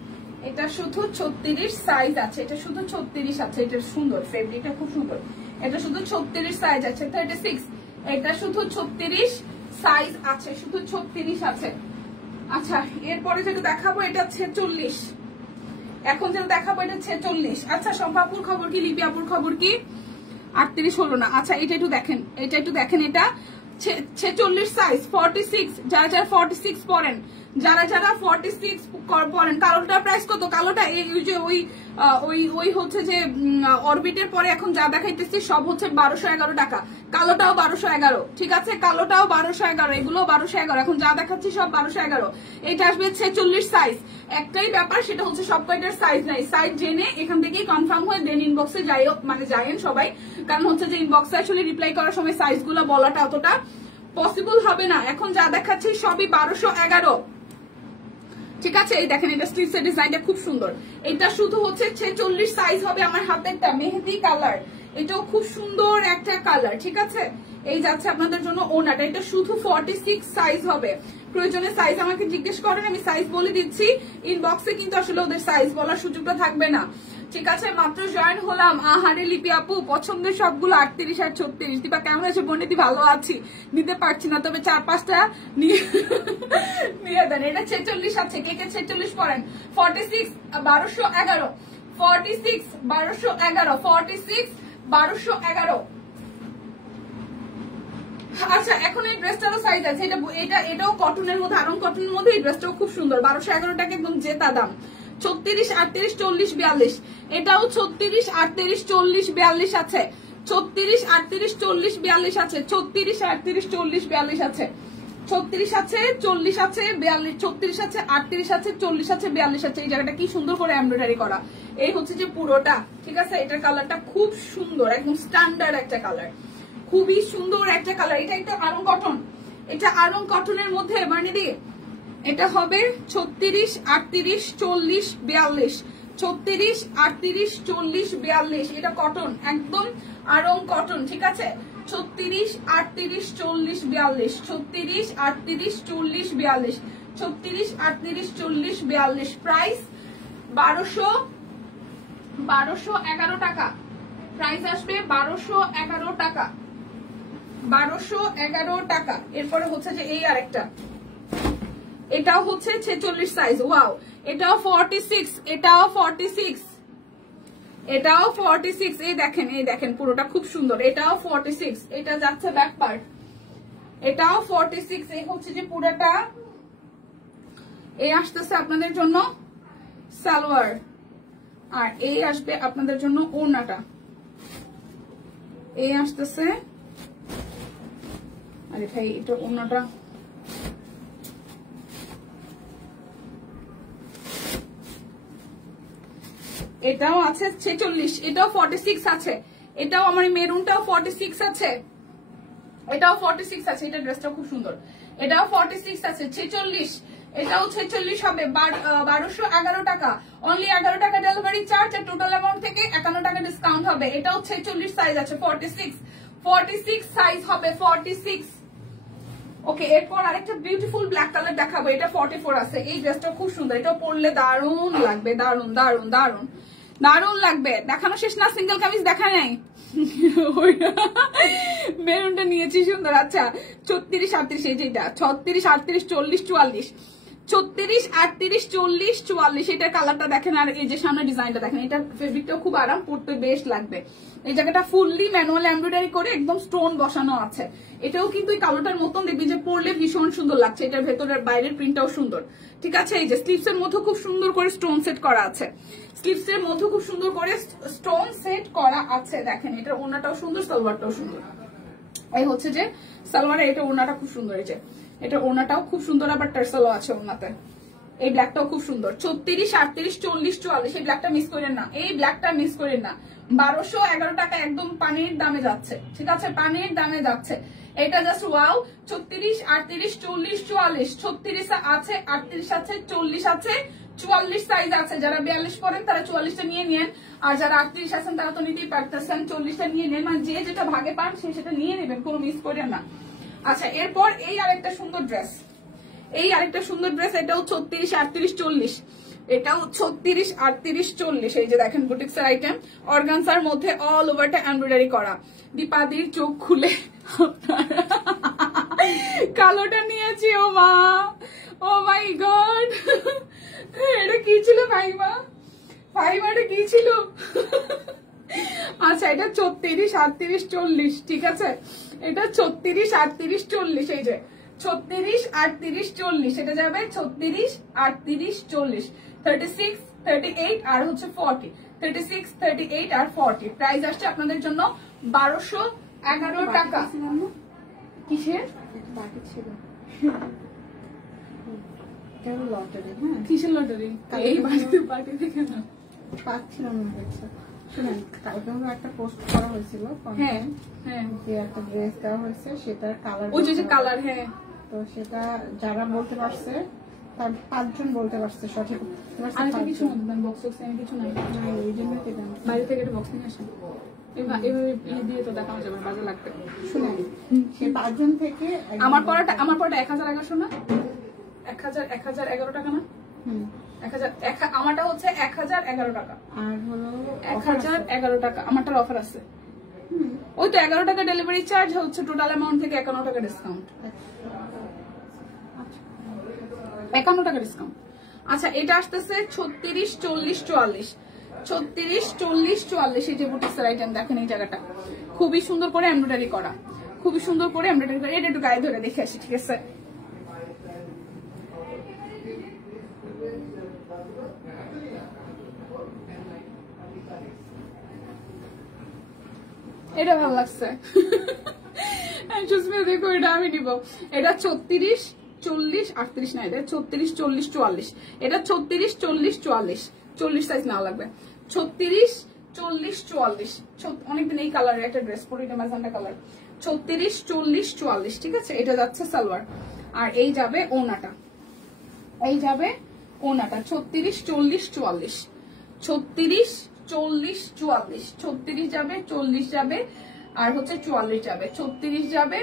এটা শুধু 36 সাইজ আছে, এটা শুধু 36 আছে। এটা সুন্দর, ফেব্রিকটা খুব সুন্দর। এটা শুধু 36 সাইজ আছে। 36, এটা শুধু 36 সাইজ আছে, শুধু 36 আছে। আচ্ছা, এরপরে যেটা দেখাবো এটা 46। এখন যেটা দেখাবো এটা 46। আচ্ছা, সম্পাপুর খবর কি, লিপি আপুর খবর কি? 38 হলো না। আচ্ছা, এটা একটু দেখেন, এটা একটু দেখেন, এটা 46 সাইজ, 46। যারা যারা 46 পরেন, যারা যারা 46 পরেন, কালোটার প্রাইস কত? কালোটা এই যে ওই হচ্ছে যে অরবিটের পরে এখন যা দেখাইতেছি সব হচ্ছে 1211 টাকা। কালোটাও 1211, ঠিক আছে, কালোটাও 1211, এগুলো 1211। এখন যা দেখাচ্ছি সব 1211। এটা আসবে 46 সাইজ। একটাই ব্যাপার, সেটা হচ্ছে সব কয়টার সাইজ নাই। সাইজ জেনে এখান থেকেই কনফার্ম হয়ে দেন ইনবক্সে যাই, মানে যায়েন সবাই। কারণ হচ্ছে যে ইনবক্সে আসলে রিপ্লাই করার সময় সাইজ গুলো বলাটা অতটা পসিবল হবে না। এখন যা দেখাচ্ছি সবই 1211, ঠিক আছে। এই দেখেন, এটা স্ট্রিপসের ডিজাইনটা খুব সুন্দর। এটা শুধু হচ্ছে 46 সাইজ হবে। আমার হাতেরটা মেহেদি কালার, এটাও খুব সুন্দর একটা কালার, ঠিক আছে। এই যাচ্ছে আপনাদের জন্য ওনাটা, এটা শুধু 46 সাইজ হবে। প্রয়োজনে সাইজ আমাকে জিজ্ঞেস করেন, আমি সাইজ বলে দিচ্ছি। ইনবক্সে কিন্তু আসলে ওদের সাইজ বলার সুযোগটা থাকবে না, ঠিক আছে। মাত্র জয়েন হলাম। আহারে লিপি আপু, পছন্দের সবগুলো 38 আর 36। দিবা কেমন আছে? বনেদি ভালো আছি, নিতে পারছি না, তবে 4-5টা নিয়ে দেন। এটা 46 আছে, কে কে 46 পড়েন? 46 1211, 46 1211, 46 1211। আচ্ছা, এখন এই ড্রেসটারও সাইজ আছে। এটাও কটনের মধ্যে, আরং কটনের মধ্যে। এই ড্রেসটাও খুব সুন্দর, 1211 টাকা একদম জেতা দাম। 36, 38, 40, 42। এটাও 36, 38, 40, 42 আছে। 36, 38, 40, 42 আছে। 36, 38, 40, 42 আছে। 36 আছে, 40 আছে, 42, 36 আছে, 38 আছে, 40 আছে, 42 আছে। এই জায়গাটা কি সুন্দর করে এমব্রয়ডারি করা। এই হচ্ছে যে পুরোটা, ঠিক আছে। এটার কালারটা খুব সুন্দর, একদম স্ট্যান্ডার্ড একটা কালার, খুবই সুন্দর একটা কালার। এটা একটা আরং কটন, এটা আরং কটনের মধ্যে বানিয়ে এটা হবে 36, 38, 40, 42। 36, 38, 40, 42। এটা কটন, একদম আরং কটন, ঠিক আছে। 36, 38, 40, 42। 36, 38, 40, 42। 36, 38, 40, 42। প্রাইস 1211 টাকা। প্রাইস আসবে 1211 টাকা, 1211 টাকা। এরপরে হচ্ছে যে এই আরেকটা, এটাও হচ্ছে 46 সাইজ। ওয়াও, এটাও 46, এটাও 46, এটাও 46। এই দেখেন, এই দেখেন, পুরোটা খুব সুন্দর। এটাও 46, এটা যাচ্ছে ব্যাক পার্ট। এটাও 46। এই হচ্ছে যে পুরোটা। এই আসতেছে আপনাদের জন্য সালোয়ার, আর এই আসবে আপনাদের জন্য ওড়নাটা। এই আসতেছে, আরে ভাই এটা ওড়নাটা, এটাও আছে 46, এটাও 46 আছে। এটাও আমার মেরুনটাও 46 আছে, এটাও 46 আছে। এটা ড্রেসটা খুব সুন্দর। এটাও 46 আছে। 46, এটাও 46 হবে। 1211 টাকা, অনলি 11 টাকা ডেলিভারি চার্জ। আর টোটাল অ্যামাউন্ট থেকে 51 টাকা ডিসকাউন্ট হবে। এটাও 46 সাইজ আছে। 46 সাইজ হবে। 46 ওকে, এরপর আরেকটা বিউটিফুল ব্ল্যাক কালার দেখাবো। এটা 44 আছে। এই ড্রেসটা খুব সুন্দর, এটা পরলে দারুণ লাগবে, দারুণ দারুণ দারুণ দারুণ লাগবে। দেখানো শেষ না, সিঙ্গেল কামিজ দেখা নাই। মেরুনটা নিয়েছি সুন্দর। আচ্ছা 34 38, এই যেটা 36 38 40 44, 36 38 40 44, এটা কালারটা দেখেন। আর এই যে সামনে ডিজাইনটা দেখেন, এটা ফেব্রিকটাও খুব আরাম, পরতে বেশ লাগবে। এই জায়গাটা ফুললি ম্যানুয়াল এমব্রয়ডারি করে একদম স্টোন বসানো আছে। এটাও কিন্তু এই কালোটার মতন দেখবি যে পরলে ভীষণ সুন্দর লাগছে। এটার ভেতরের বাইরের প্রিন্টটাও সুন্দর, ঠিক আছে। এই যে স্লিভস এর মধ্যে খুব সুন্দর করে স্টোন সেট করা আছে, স্লিভস এর মধ্যে খুব সুন্দর করে স্টোন সেট করা আছে। দেখেন এটার ওড়নাটাও সুন্দর, সালোয়ারটাও সুন্দর। এই হচ্ছে যে সালোয়ারে, এটা ওড়নাটা খুব সুন্দর। এই যে এটা ওড়নাটাও খুব সুন্দর, আবার টার্সেলও আছে ওড়নাতে। এই ব্ল্যাকটাও খুব সুন্দর। 34 38 40 44, এই ব্ল্যাকটা মিস করেন না, এই ব্ল্যাকটা মিস করেন না। 1211 টাকা একদম পানির দামে যাচ্ছে, ঠিক আছে, পানির দামে যাচ্ছে। এটা জাস্ট ওয়াও। 34 38 40 44, 36 আছে, 38 আছে, 40 আছে, 44 সাইজ আছে। যারা 42 পরেন তারা 44টা নিয়ে নেন, আর যারা 38 আছেন তারা তো নিতেই পারতেছেন, 40টা নিয়ে নেন। মানে যে যেটা ভাগে পান সে সেটা নিয়ে নেবেন, কোনো মিস করেন না। আচ্ছা এরপর এই আরেকটা সুন্দর ড্রেস, এই আরেকটা সুন্দর ড্রেস। এটাও 36 38 40, এটাও 36 38 40। এই যে দেখেন বুটিক্সের আইটেম, অর্গানজার মধ্যে অল ওভারটা এমব্রয়ডারি করা। দীপাদির চোখ খুলে কালোটা নিয়েছি। ও মা, ও মাই গড, এটা কি ছিল ভাইমা? ভাইমা এটা কি ছিল? আচ্ছা এটা 34 38 40, ঠিক আছে, এটা 34 38 40। এই যে 36 38 40, এটা যাবে 36 38 40, 36 38 আর হচ্ছে 40, 36 38 আর 40। প্রাইস আসছে আপনাদের জন্য 1211 টাকা। কিসের বাকি ছিল? লটারি। হ্যাঁ কিসের লটারি? এই বাড়িতে পার্টি থেকে না পাচ্ছিলাম না। দেখছো শুনেন, কালকে একটা পোস্ট করা হয়েছিল, হ্যাঁ হ্যাঁ, যে একটা ড্রেস দেওয়া হয়েছে, সেটার কালার, ওই যে কালার, হ্যাঁ। তো সেটা যারা বলতে পারছে তার 5 জন বলতে পারছে সঠিক। আর কিছু না, বক্স বক্স আমি কিছু নাই, ওই জন্য বাইরে থেকে একটা বক্স নিয়ে আসেন। এভাবে দিয়ে তো দেখানো যাবে, বাজে লাগবে। শুনেন, সে 5 জন থেকে আমার পড়াটা 1011 না, 1011 টাকা না? 1000, আমারটা হচ্ছে 1011 টাকা, আর হলো 1011 টাকা। আমারটার অফার আছে, ওই তো 11 টাকা ডেলিভারি চার্জ, হচ্ছে টোটাল অ্যামাউন্ট থেকে 51 টাকা ডিসকাউন্ট, 51 টাকা ডিসকাউন্ট। আচ্ছা এটা আসতেছে 36 40 44, 36 40 44। এই যে বুটিক্সের আইটেম দেখেন, এই জায়গাটা খুবই সুন্দর করে এমব্রয়ডারি করা, খুবই সুন্দর করে এমব্রয়ডারি করা। এটা একটু গায়ে ধরে দেখে আসি, ঠিক আছে। এটা ভালো লাগছে, দেখো এটা আমি নিব। এটা 36 40 38 না, এটা 36 40 44, এটা 36 40 44, 40 সাইজ নাও লাগবে। 36 40 44, অনেকদিন এই কালারের একটা ড্রেস পরি, এটা ম্যাজেন্টা কালার। 36 40 44, ঠিক আছে। এটা যাচ্ছে সালোয়ার, আর এই যাবে ওনাটা, এই যাবে ওনাটা 36 40 44, 36 40 44, 36 যাবে, 40 যাবে, আর হচ্ছে 44 যাবে, 36 যাবে,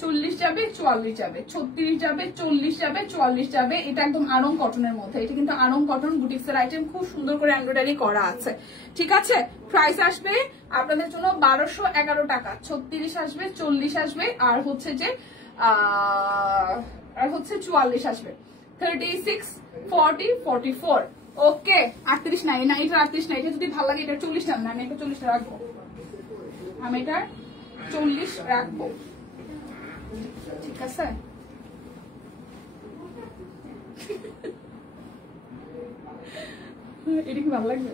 40 যাবে, 44 যাবে, 36 যাবে, 40 যাবে, 44 যাবে। এটা একদম আড়ং কটনের মধ্যে, এটা কিন্তু আড়ং কটন বুটিক্সের আইটেম, খুব সুন্দর করে এমব্রয়ডারি করা আছে, ঠিক আছে। প্রাইস আসবে আপনাদের জন্য 1211 টাকা। 36 আসবে, 40 আসবে, আর হচ্ছে যে 44 আসবে, 36 40 44। ওকে 38 নাই না, এটা 38 না, এটা যদি ভালো লাগে এটা 40 টাকা না, আমি এটা 40 রাখবো, আমি এটা 40 রাখবো, ঠিক আছে। এটা কি ভালো লাগবে?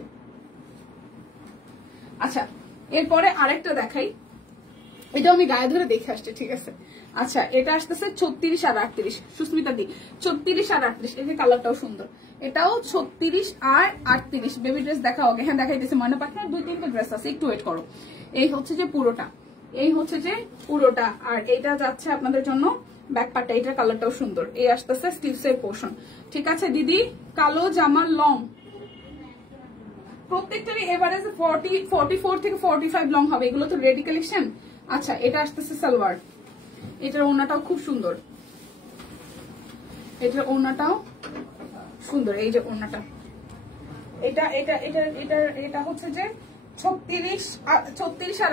আচ্ছা এরপরে আরেকটা দেখাই, এটা আমি গায়ে ধরে দেখে আসছি, ঠিক আছে। আচ্ছা এটা আসতেছে 36 আর 38, সুস্মিতা দি 36 আর 38। এই যে কালারটাও সুন্দর, এটাও 36 আর 38। বেবি ড্রেস দেখা হবে, হ্যাঁ দেখাইতেছে ময়না পাখনা, 2-3টা ড্রেস আছে, একটু ওয়েট করো। এই হচ্ছে যে পুরোটা, এই হচ্ছে যে পুরোটা, আর এইটা যাচ্ছে আপনাদের জন্য ব্যাক পার্টটা, এটার কালারটাও সুন্দর। এই আসতেছে স্লিভস এর পোর্শন, ঠিক আছে দিদি। কালো জামার লং প্রত্যেকটারই এভারেজ 44 থেকে 45 লং হবে, এগুলো তো রেডি কালেকশন। আচ্ছা এটা আসতেছে সালোয়ার, এটার ওড়নাটাও খুব সুন্দর, এটার ওড়নাটাও সুন্দর। এই যে ওড়নাটা, এটা এটা এটা এটা এটা হচ্ছে যে 36 আর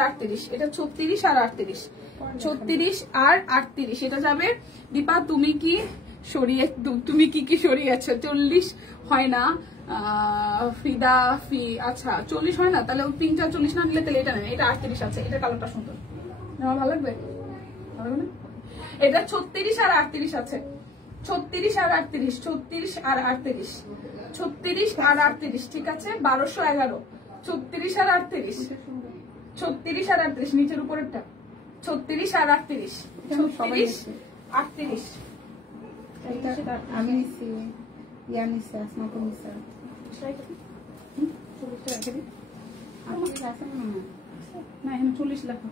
38, এটা 36 আর 38, 36 আর 38। এটা যাবে দীপা, তুমি কি সরিয়েছো? 40 হয় না ফিদা আচ্ছা 40 হয় না, তাহলে পিঙ্কটা 40 না নিলে তাহলে এটা নেন। এটা 38 আছে, এটা কালারটা সুন্দর, আমার ভালো লাগবে, ভালো লাগবে না? এটা 36 আর 38 আছে, 36 আর 38, 36 আর 38, 36 আর 38, ঠিক আছে 1211, 36 আর 38, 36 আর 38 নিচের উপরেরটা, 36 আর 38, 36 38। আমি নিচ্ছি, ইয়া নিচ্ছি, আসমা তো নিচ্ছি। 40টা রেখে দিই না, এখানে 40 লেখা,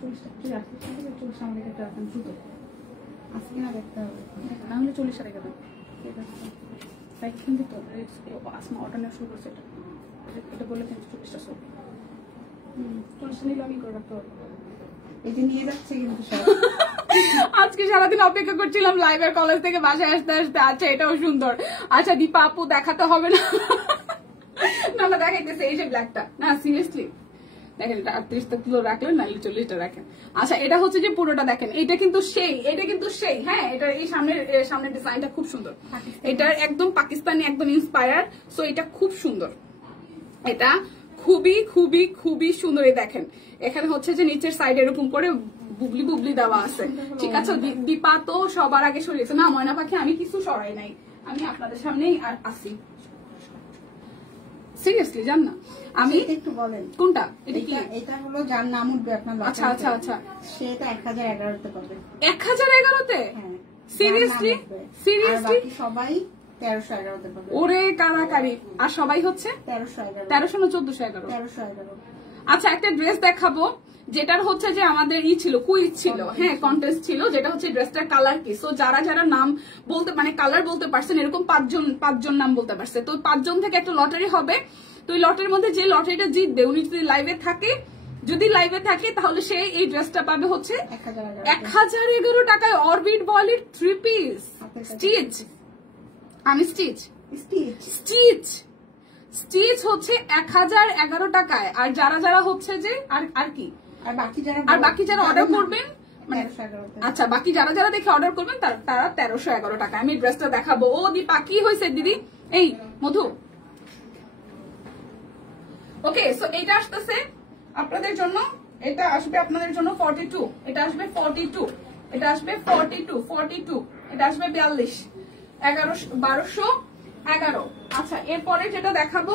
40টা 40 আমাদের একটা রাখেন দ্রুত, আজকে কিনা দেখতে হবে, না হলে 40টা রেখে দেন। ঠিক আছে তাই কিন্তু তো আসমা অর্ডার নেওয়া শুরু করছে, এটা বলে কিন্তু 40টা সব 40টা নিলে আমি করে রাখতে হবে। এটা নিয়ে যাচ্ছে কিন্তু সব। আজকে সারাদিন অপেক্ষা করছিলাম লাইভের, কলেজ থেকে বাসায় আসতে আসতে। আচ্ছা এটাও সুন্দর। আচ্ছা দীপা আপু দেখাতে হবে না, না না দেখাইতেছে। এই যে ব্ল্যাকটা, না সিরিয়াসলি দেখেন, এটা 38টা কিলো রাখলেন, নাহলে 40টা রাখেন। আচ্ছা এটা হচ্ছে যে পুরোটা দেখেন, এটা কিন্তু সেই হ্যাঁ, এটা এই সামনের ডিজাইনটা খুব সুন্দর, এটা একদম পাকিস্তানি, একদম ইন্সপায়ার। সো এটা খুব সুন্দর, এটা খুবই খুবই খুবই সুন্দর। এই দেখেন এখানে হচ্ছে যে নিচের সাইড এরকম করে বুবলি দেওয়া আছে, ঠিক আছে। দীপা তো সবার আগে সরিয়েছে, না ময়না পাখি আমি কিছু সরাই নাই, আমি আপনাদের সামনেই আসি। সিরিয়াসলি জান না আমি একটু বলেন কোনটা, এটা কি? এটা হলো যার নাম উঠবে আপনার, আচ্ছা আচ্ছা আচ্ছা, সেটা 1011তে পাবে। 1011তে? হ্যাঁ সিরিয়াসলি সবাই 1311তে পাবে। ওরে কারাকারি। আর সবাই হচ্ছে 1311, 1300 না 1411? 1311। আচ্ছা একটা ড্রেস দেখাবো যেটার হচ্ছে যে আমাদের ছিল, কুইজ ছিল, হ্যাঁ কন্টেস্ট ছিল, যেটা হচ্ছে ড্রেসটার কালার কি। সো যারা নাম বলতে মানে কালার বলতে পারছেন, এরকম পাঁচজন নাম বলতে পারছে, তো 5 জন থেকে একটা লটারি হবে। তো এই লটারির মধ্যে যে লটারিটা জিতবে, উনি যদি লাইভে থাকে তাহলে সে এই ড্রেসটা পাবে হচ্ছে 1011 টাকায়। অরবিট বলির 3 পিস স্টিচ, স্টিচ হচ্ছে 1011 টাকায়। আর যারা হচ্ছে যে আর কি, আর বাকি যারা অর্ডার করবেন, আচ্ছা বাকি যারা দেখে অর্ডার করবেন তারা 1311 টাকা। আমি ড্রেসটা দেখাবো। ও দীপা কি হয়েছে দিদি? এই মধু, ওকে। সো এটা আসতেছে আপনাদের জন্য, এটা আসবে আপনাদের জন্য 42, এটা আসবে 42, এটা আসবে 42, এটা আসবে 42, 1211। আচ্ছা এরপরে যেটা দেখাবো,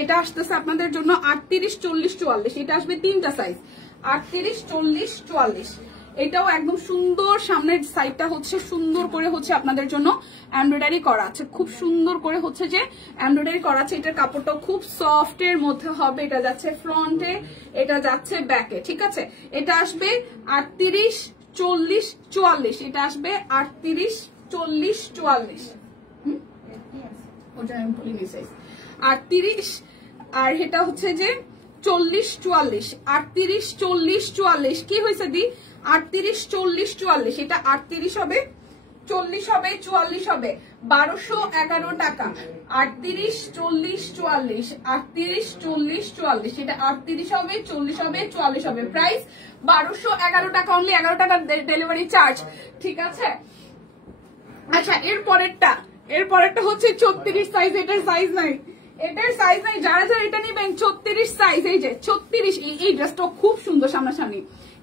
এটা আসতেছে আপনাদের জন্য 38, 40, 44, এটা আসবে 3টা সাইজ, 38, 40, 44। এটাও একদম সুন্দর, সামনের সাইডটা হচ্ছে সুন্দর করে হচ্ছে আপনাদের জন্য এমব্রয়ডারি করা আছে, খুব সুন্দর করে হচ্ছে যে এমব্রয়ডারি করা আছে। এটার কাপড়টাও খুব সফট এর মধ্যে হবে, এটা যাচ্ছে ফ্রন্টে, এটা যাচ্ছে ব্যাকে, ঠিক আছে। এটা আসবে 38, 40, 44, এটা আসবে 38, 40, 44, ওটা আমি বলিনি সাইজ 38। আর এটা হচ্ছে যে 40, 44, 38, 40, 44। কি হয়েছে দি? 38, 40, 44, এটা 38 হবে, 40 হবে, 44 হবে, 1211 টাকা। 38, 40, 44, 38, 40, 44, এটা 38 হবে, 40 হবে, 44 হবে। প্রাইস 1211 টাকা, অনলি 11 টাকা ডেলিভারি চার্জ, ঠিক আছে। আচ্ছা এরপরেরটা হচ্ছে 36 সাইজ, এটার সাইজ নাই, যারা এটা নিবেন 36 সাইজ। এই যে 36, এই ড্রেসটা খুব সুন্দর সামনাসামনি,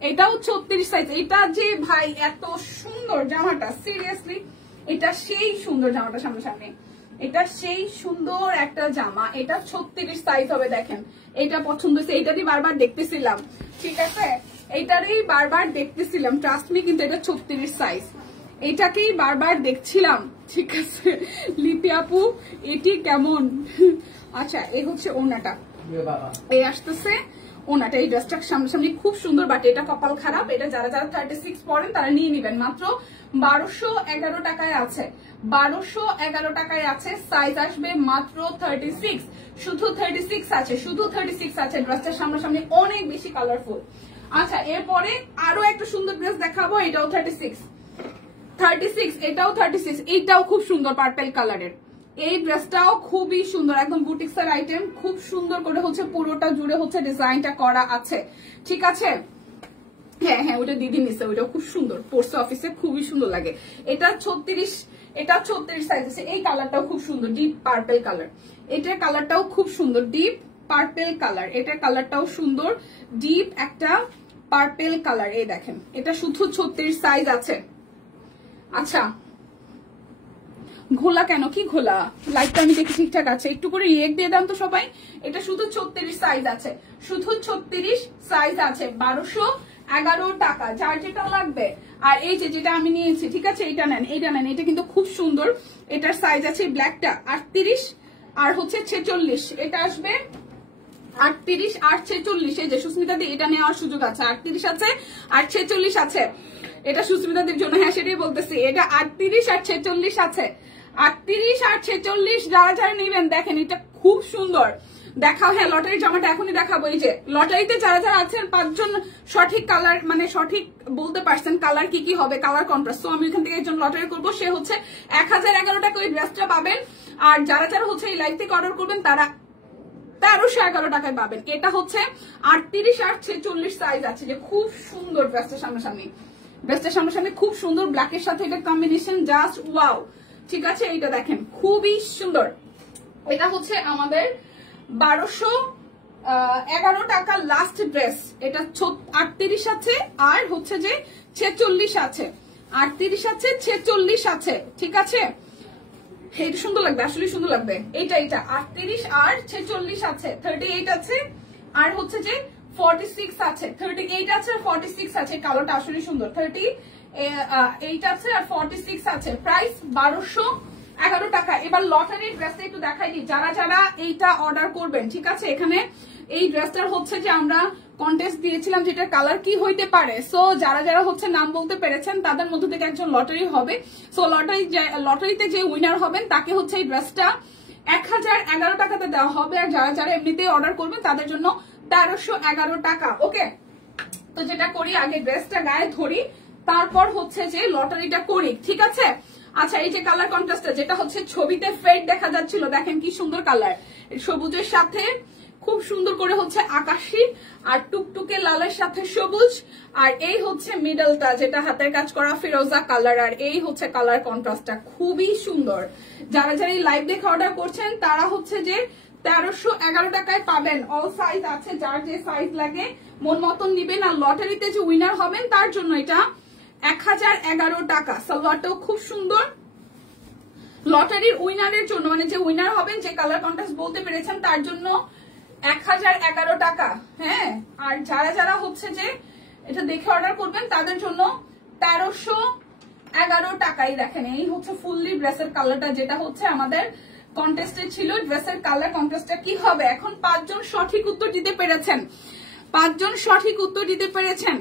এটাও 36 সাইজ। এটা যে ভাই এত সুন্দর জামাটা, সিরিয়াসলি এটা সেই সুন্দর জামাটা সামনাসামনি, এটা সেই সুন্দর একটা জামা। এটা 36 সাইজ হবে, দেখেন এটা পছন্দ হয়েছে, এইটারই বারবার দেখতেছিলাম, ঠিক আছে, এইটারই বারবার দেখতেছিলাম, ট্রাস্ট মি। কিন্তু এটা 36 সাইজ, এটাকেই বারবার দেখছিলাম, ঠিক আছে। লিপি আপু এটি কেমন? আচ্ছা এই হচ্ছে ওনাটা, এই আসতেছে ওনাটা। এই ড্রেসটা সামনাসামনি খুব সুন্দর, বাট এটা কপাল খারাপ। এটা যারা 36 পরেন তারা নিয়ে নিবেন, মাত্র 1211 টাকায় আছে, 1211 টাকায় আছে। সাইজ আসবে মাত্র 36, শুধু 36 আছে, ড্রেসটার সামনাসামনি অনেক বেশি কালারফুল। আচ্ছা এরপরে আরো একটা সুন্দর ড্রেস দেখাবো, এটাও 36, এটাও 36, এইটাও খুব সুন্দর পার্পল কালারের। এই ড্রেসটাও খুবই সুন্দর, একদম বুটিক্সের আইটেম, খুব সুন্দর করে হচ্ছে পুরোটা জুড়ে হচ্ছে ডিজাইনটা করা আছে, ঠিক আছে। হ্যাঁ হ্যাঁ ওটা দিদি নিছে, ওইটা খুব সুন্দর, পোস্ট অফিসে খুবই সুন্দর লাগে। এটা 36, এটা 36 সাইজ আছে। এই কালারটাও খুব সুন্দর, ডিপ পার্পল কালার। এটার কালারটাও খুব সুন্দর, ডিপ পার্পল কালার। এটার কালারটাও সুন্দর, ডিপ একটা পার্পল কালার। এই দেখেন, এটা শুধু 36 সাইজ আছে। আচ্ছা ঘোলা কেন, কি ঘোলা? লাইটটা আমি দেখি ঠিকঠাক আছে, একটু করে রিয়েক্ট দিয়ে দেন তো সবাই। এটা শুধু 36 সাইজ আছে, শুধু 36 সাইজ আছে, 1211 টাকা, যার যেটা লাগবে। আর এই যে যেটা আমি নিয়েছি, ঠিক আছে, এটা নেন, এইটা নেন, এটা কিন্তু খুব সুন্দর। এটার সাইজ আছে ব্ল্যাকটা 38 আর হচ্ছে 46, এটা আসবে 38 আর 46। এই যে সুস্মিতা দি, এটা নেওয়ার সুযোগ আছে, 38 আছে আর 46 আছে। এটা সুস্মিতাদের জন্য, হ্যাঁ সেটাই বলতেছি, এটা 38 আর 46 আছে, 38 আর 46 যারা যারা নেবেন। দেখেন এটা খুব সুন্দর, দেখাও। হ্যাঁ লটারি জামাটা এখনই দেখাবো। এই যে লটারিতে যারা যারা আছেন 5 জন সঠিক কালার, মানে সঠিক বলতে পারছেন কালার কি কি হবে, কালার কন্ট্রাস্ট। তো আমি এখান থেকে একজন লটারি করবো, সে হচ্ছে 1011 টাকা ওই ড্রেসটা পাবেন। আর যারা যারা হচ্ছে এই লাইভ থেকে অর্ডার করবেন তারা 1311 টাকায় পাবেন। এটা হচ্ছে 38 আর 46 সাইজ আছে, যে খুব সুন্দর ড্রেসটা সামনাসামনি, ড্রেসটা সামনাসামনি খুব সুন্দর, ব্ল্যাকের সাথে এটা কম্বিনেশন জাস্ট ওয়াও, ঠিক আছে। এইটা দেখেন খুবই সুন্দর। এটা হচ্ছে আমাদের 1211 টাকা লাস্ট ড্রেস। এটা 38 আছে আর হচ্ছে যে 46 আছে, 38 আছে 46 আছে, ঠিক আছে। এটা সুন্দর লাগবে, আসলে সুন্দর লাগবে। এটা 38 আর 46 আছে, 38 আছে আর হচ্ছে যে 46 আছে, 38 আছে আর 46 আছে। কালোটা আসলে সুন্দর, 38 আছে আর 46 আছে। প্রাইস 1211 টাকা। এবার লটারির ড্রেসটা একটু দেখাই দিই, যারা যারা এইটা অর্ডার করবেন, ঠিক আছে। এখানে এই ড্রেসটার হচ্ছে যে আমরা কন্টেস্ট দিয়েছিলাম যেটা কালার কি হইতে পারে। সো যারা যারা হচ্ছে নাম বলতে পেরেছেন তাদের মধ্যে থেকে একজন লটারি হবে। সো লটারিতে যে উইনার হবেন তাকে হচ্ছে এই ড্রেসটা 1011 টাকাতে দেওয়া হবে। আর যারা যারা এমনিতে অর্ডার করবেন তাদের জন্য 1311 টাকা। ওকে, তো যেটা করি, আগে ড্রেসটা গায়ে ধরি, তারপর হচ্ছে যে লটারিটা করি, ঠিক আছে। আচ্ছা এই যে কালার কন্ট্রাস্টটা, যেটা হচ্ছে ছবিতে ফেড দেখা যাচ্ছিল, দেখেন কি সুন্দর কালার, সবুজের সাথে খুব সুন্দর করে হচ্ছে আকাশী আর টুকটুকে লালের সাথে সবুজ। আর এই হচ্ছে মিডলটা, যেটা হাতের কাজ করা ফিরোজা কালার। আর এই হচ্ছে কালার কন্ট্রাস্টটা খুবই সুন্দর। যারা যারা এই লাইভ দেখে অর্ডার করছেন তারা হচ্ছে যে 1311 টাকায় পাবেন। অল সাইজ আছে, যার যে সাইজ লাগে মন মতন নিবেন। আর লটারিতে যে উইনার হবেন তার জন্য এটা 1011 টাকা। সালোয়ারটাও খুব সুন্দর। লটারির উইনারের জন্য, মানে যে উইনার হবেন, যে কালার কন্ট্রাস্ট বলতে পেরেছেন, তার জন্য 1011 টাকা। হ্যাঁ, আর যারা যারা হচ্ছে যে এটা দেখে অর্ডার করবেন তাদের জন্য 1311 টাকাই। দেখেন এই হচ্ছে ফুললি ড্রেসের কালারটা, যেটা হচ্ছে আমাদের কন্টেস্টে ছিল। ড্রেসের কালার কন্টেস্টটা কি হবে, এখন 5 জন সঠিক উত্তর দিতে পেরেছেন, 5 জন সঠিক উত্তর দিতে পেরেছেন।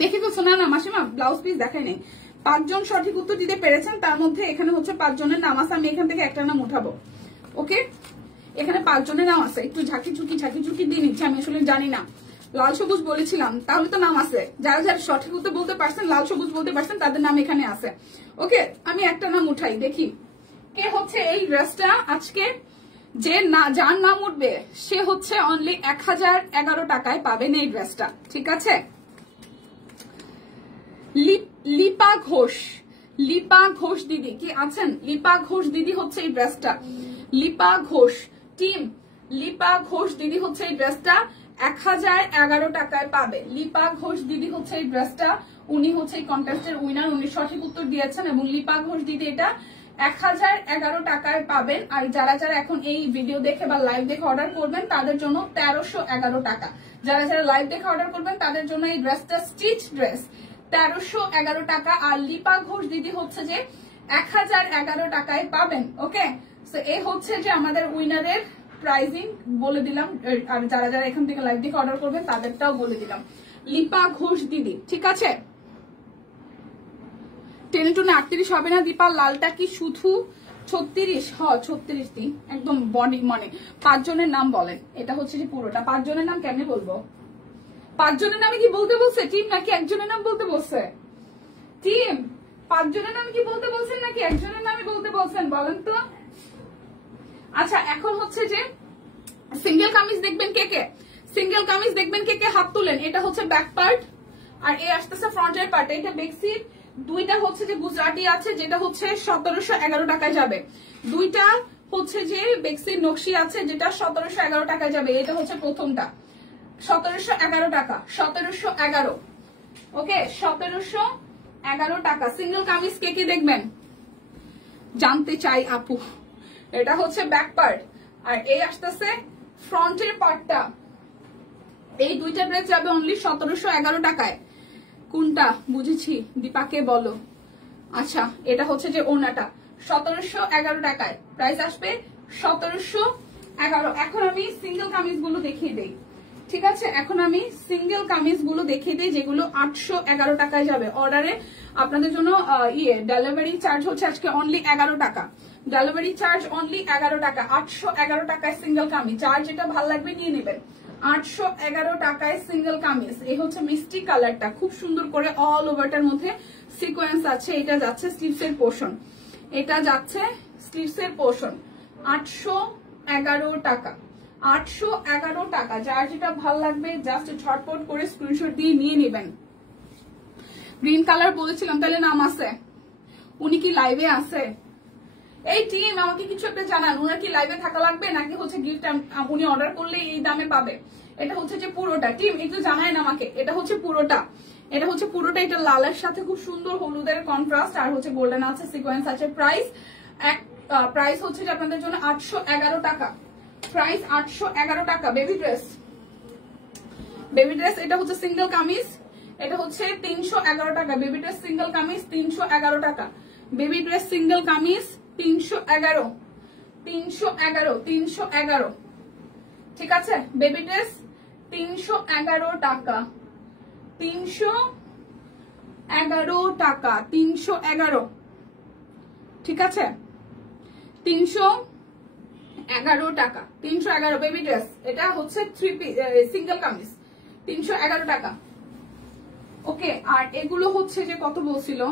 দেখে তো শোনা না মাসিমা, ব্লাউজ পিস দেখাই নেই। 5 জন সঠিক উত্তর দিতে পেরেছেন, তার মধ্যে এখানে হচ্ছে 5 জনের নাম আছে। আমি এখান থেকে একটা নাম উঠাবো। ওকে, এখানে 5 জনের নাম আছে। একটু ঝাঁকি ঝুঁকি দিয়ে নিচ্ছে, আমি আসলে জানি না। লাল সবুজ বলেছিলাম, তাহলে তো নাম আছে। যারা যারা সঠিক উত্তর বলতে পারছেন, লাল সবুজ বলতে পারছেন, তাদের নাম এখানে আছে। ওকে, আমি একটা নাম উঠাই, দেখি কে হচ্ছে এই ড্রেসটা আজকে যার নাম উঠবে সে হচ্ছে অনলি 1011 টাকায় পাবেন এই ড্রেসটা, ঠিক আছে। লিপা ঘোষ দিদি কি আছেন? লিপা ঘোষ দিদি হচ্ছে এই ড্রেসটা, Lipa Ghosh team, Lipa Ghosh দিদি হচ্ছে এই ড্রেসটা 1011 টাকায় পাবে। লিপা ঘোষ দিদি হচ্ছে এই ড্রেসটা, উনি হচ্ছে এই কন্টেস্টের উইনার, উনি সঠিক উত্তর দিয়েছেন। এবং লিপা ঘোষ দিদি এটা 1011 টাকায় পাবেন। আর যারা যারা এখন এই ভিডিও দেখে বা লাইভ দেখে অর্ডার করবেন তাদের জন্য 1311 টাকা। যারা যারা লাইভ দেখে অর্ডার করবেন তাদের জন্য এই ড্রেসটা স্টিচ ড্রেস 1311 টাকা। আর লিপা ঘোষ দিদি হচ্ছে যে 1011 টাকায় পাবেন। ওকে, তো এই হচ্ছে যে আমাদের উইনারের প্রাইজিং বলে দিলাম। আর যারা যারা এখান থেকে লাইভ দেখে অর্ডার করবেন তাদেরটাও বলে দিলাম। লিপা ঘোষ দিদি, ঠিক আছে। 10-38 হবে না দীপা? লালটা কি শুধু 36? হ্যাঁ 36 দিন, একদম বডি মানে 5 জনের নাম বলেন। এটা হচ্ছে যে পুরোটা 5 জনের নাম কেমনে বলবো? 5 জনের নামে কি বলতে বলছে টিম, নাকি একজনের নাম বলতে বলছে? টিম 5 জনের নামে কি বলতে বলছেন নাকি একজনের নামে বলতে বলছেন বলেন তো? আচ্ছা এখন হচ্ছে যে সিঙ্গেল কামিজ দেখবেন কে কে, সিঙ্গেল কামিজ দেখবেন কে কে, হাত তুলেন। এটা হচ্ছে ব্যাক পার্ট আর এই আসতেছে ফ্রন্টের পার্ট। এটা বেক্সির দুইটা হচ্ছে যে গুজরাটি আছে, যেটা হচ্ছে 1711 টাকায় যাবে। দুইটা হচ্ছে যে বেক্সির নকশি আছে, যেটা 1711 টাকায় যাবে। এটা হচ্ছে প্রথমটা 1711 টাকা, 1711। ওকে 1711 টাকা। সিঙ্গেল কামিজ কে কে দেখবেন জানতে চাই আপু। এটা হচ্ছে ব্যাক পার্ট আর এই আসতেছে ফ্রন্টের পার্টটা। এই দুইটা ড্রেস যাবে অনলি 1711 টাকায়। কোনটা বুঝেছি দীপাকে বলো। আচ্ছা এটা হচ্ছে যে ওনাটা 1711 টাকায়, প্রাইস আসবে 1711। এখন আমি সিঙ্গেল কামিজ গুলো দেখিয়ে দেই, ঠিক আছে? এখন আমি সিঙ্গেল কামিজ গুলো দেখিয়ে দিই যেগুলো 811 টাকায় যাবে। অর্ডারে আপনাদের জন্য ডেলিভারি চার্জ হচ্ছে আজকে অনলি 11 টাকা। ডেলিভারি চার্জ অনলি 11 টাকা। 811 টাকায় সিঙ্গেল কামিজ, যার যেটা ভালো লাগবে নিয়ে নেবেন। 811 টাকায় সিঙ্গেল কামিজ। এই হচ্ছে মিষ্টি কালারটা, খুব সুন্দর করে অল ওভারটার মধ্যে সিকোয়েন্স আছে। এটা যাচ্ছে স্লিভসের পোর্শন, এটা যাচ্ছে স্লিভসের পোর্শন। 811 টাকা, 811 টাকা। যার যেটা ভালো লাগবে জাস্ট ঝটপট করে স্ক্রিনশট দিয়ে নিয়ে নেবেন। গ্রিন কালার বলেছিলাম, তাহলে নাম আছে? উনি কি লাইভে আছে? এই টিম আমাকে কিছু একটা জানান, ওনার কি লাইভে থাকা লাগবে নাকি হচ্ছে গিফট উনি অর্ডার করলে এই দামে পাবে? এটা হচ্ছে যে পুরোটা, টিম একটু জানায়েন আমাকে। এটা হচ্ছে পুরোটা, এটা হচ্ছে পুরোটা। এটা লালের সাথে খুব সুন্দর হলুদের কন্ট্রাস্ট আর হচ্ছে গোল্ডেন আছে, সিকোয়েন্স আছে। প্রাইস হচ্ছে যে আপনাদের জন্য 811 টাকা। প্রাইস 811 টাকা। বেবি ড্রেস, বেবি ড্রেস এটা হচ্ছে সিঙ্গেল কামিজ, এটা হচ্ছে 311 টাকা। বেবি ড্রেস সিঙ্গেল কামিজ 311 টাকা। বেবি ড্রেস সিঙ্গেল কামিজ 311, 311, 311, ঠিক আছে? বেবি ড্রেস 311 টাকা, 311 টাকা, 311, ঠিক আছে? 311 টাকা, 311 বেবি ড্রেস। এটা হচ্ছে সিঙ্গেল কামিজ 311 টাকা। ওকে আর এগুলো হচ্ছে যে কত বলছিল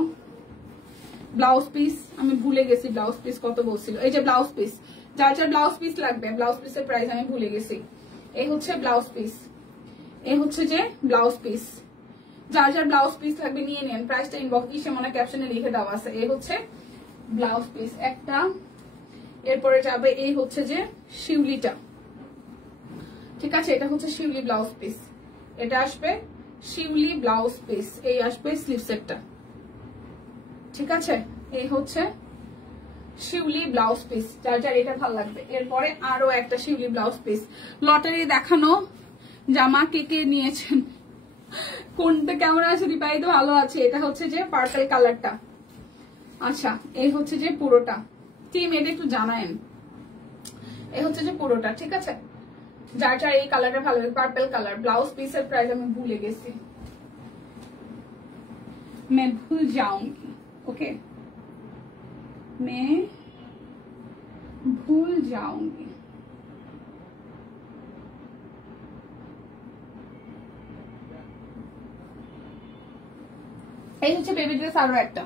ব্লাউজ পিস, আমি ভুলে গেছি ব্লাউজ পিস কত বলছিল। এই যে ব্লাউজ পিস, যার যার ব্লাউজ পিস লাগবে, ব্লাউজ পিসের প্রাইস আমি ভুলে গেছি। এই হচ্ছে ব্লাউজ পিস, এই হচ্ছে যে ব্লাউজ পিস। যার যার ব্লাউজ পিস লাগবে নিয়ে নেন। প্রাইসটা ইনবক্সে মনে ক্যাপশনে লিখে দেওয়া আছে। এই হচ্ছে ব্লাউজ পিস একটা। এরপরে যাবে এই হচ্ছে যে শিউলিটা, ঠিক আছে? এটা হচ্ছে শিউলি ব্লাউজ পিস, এটা আসবে শিউলি ব্লাউজ পিস। এই আসবে স্লিভ সেটটা, ঠিক আছে? এই হচ্ছে শিউলি ব্লাউজ পিস, যার যার এটা ভালো লাগবে। এরপরে আরো একটা শিউলি ব্লাউজ পিস। লটারি দেখানো জামা কে কে নিয়েছেন, কোনটা কেমন আছে? দীপাই তো ভালো আছে। এটা হচ্ছে যে পার্পল কালারটা। আচ্ছা এই হচ্ছে যে পুরোটা। টিম এটা একটু জানায়েন। এই হচ্ছে যে পুরোটা, ঠিক আছে? যার যার এই কালারটা ভালো লাগে, পার্পল কালার। ব্লাউজ পিসের প্রাইস আমি ভুলে গেছি, मैं भूल जाऊंगी। ओके मैं भूल जाऊंगी। এই হচ্ছে বেবি ড্রেস আরো একটা,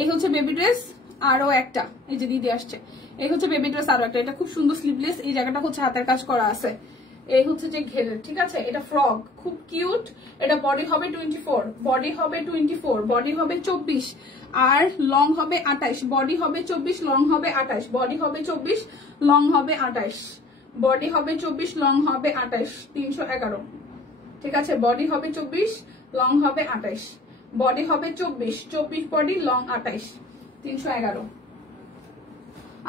এই হচ্ছে বেবি ড্রেস আরো একটা। এই যে দিদি আসছে। এই হচ্ছে বেবি ড্রেস আরো একটা। এটা খুব সুন্দর স্লিভলেস, এই জায়গাটা হচ্ছে হাতের কাজ করা আছে। এই হচ্ছে যে ঘেরের, ঠিক আছে? এটা ফ্রক, খুব কিউট। এটা বডি হবে 24, বডি হবে 24, বডি হবে 24 আর লং হবে 28। বডি হবে 24, লং হবে 28, বডি হবে 24, লং হবে 28, বডি হবে 24, লং হবে 28। 311, ঠিক আছে? বডি হবে 24, লং হবে 28, বডি হবে 24, 24 বডি, লং 28। 311।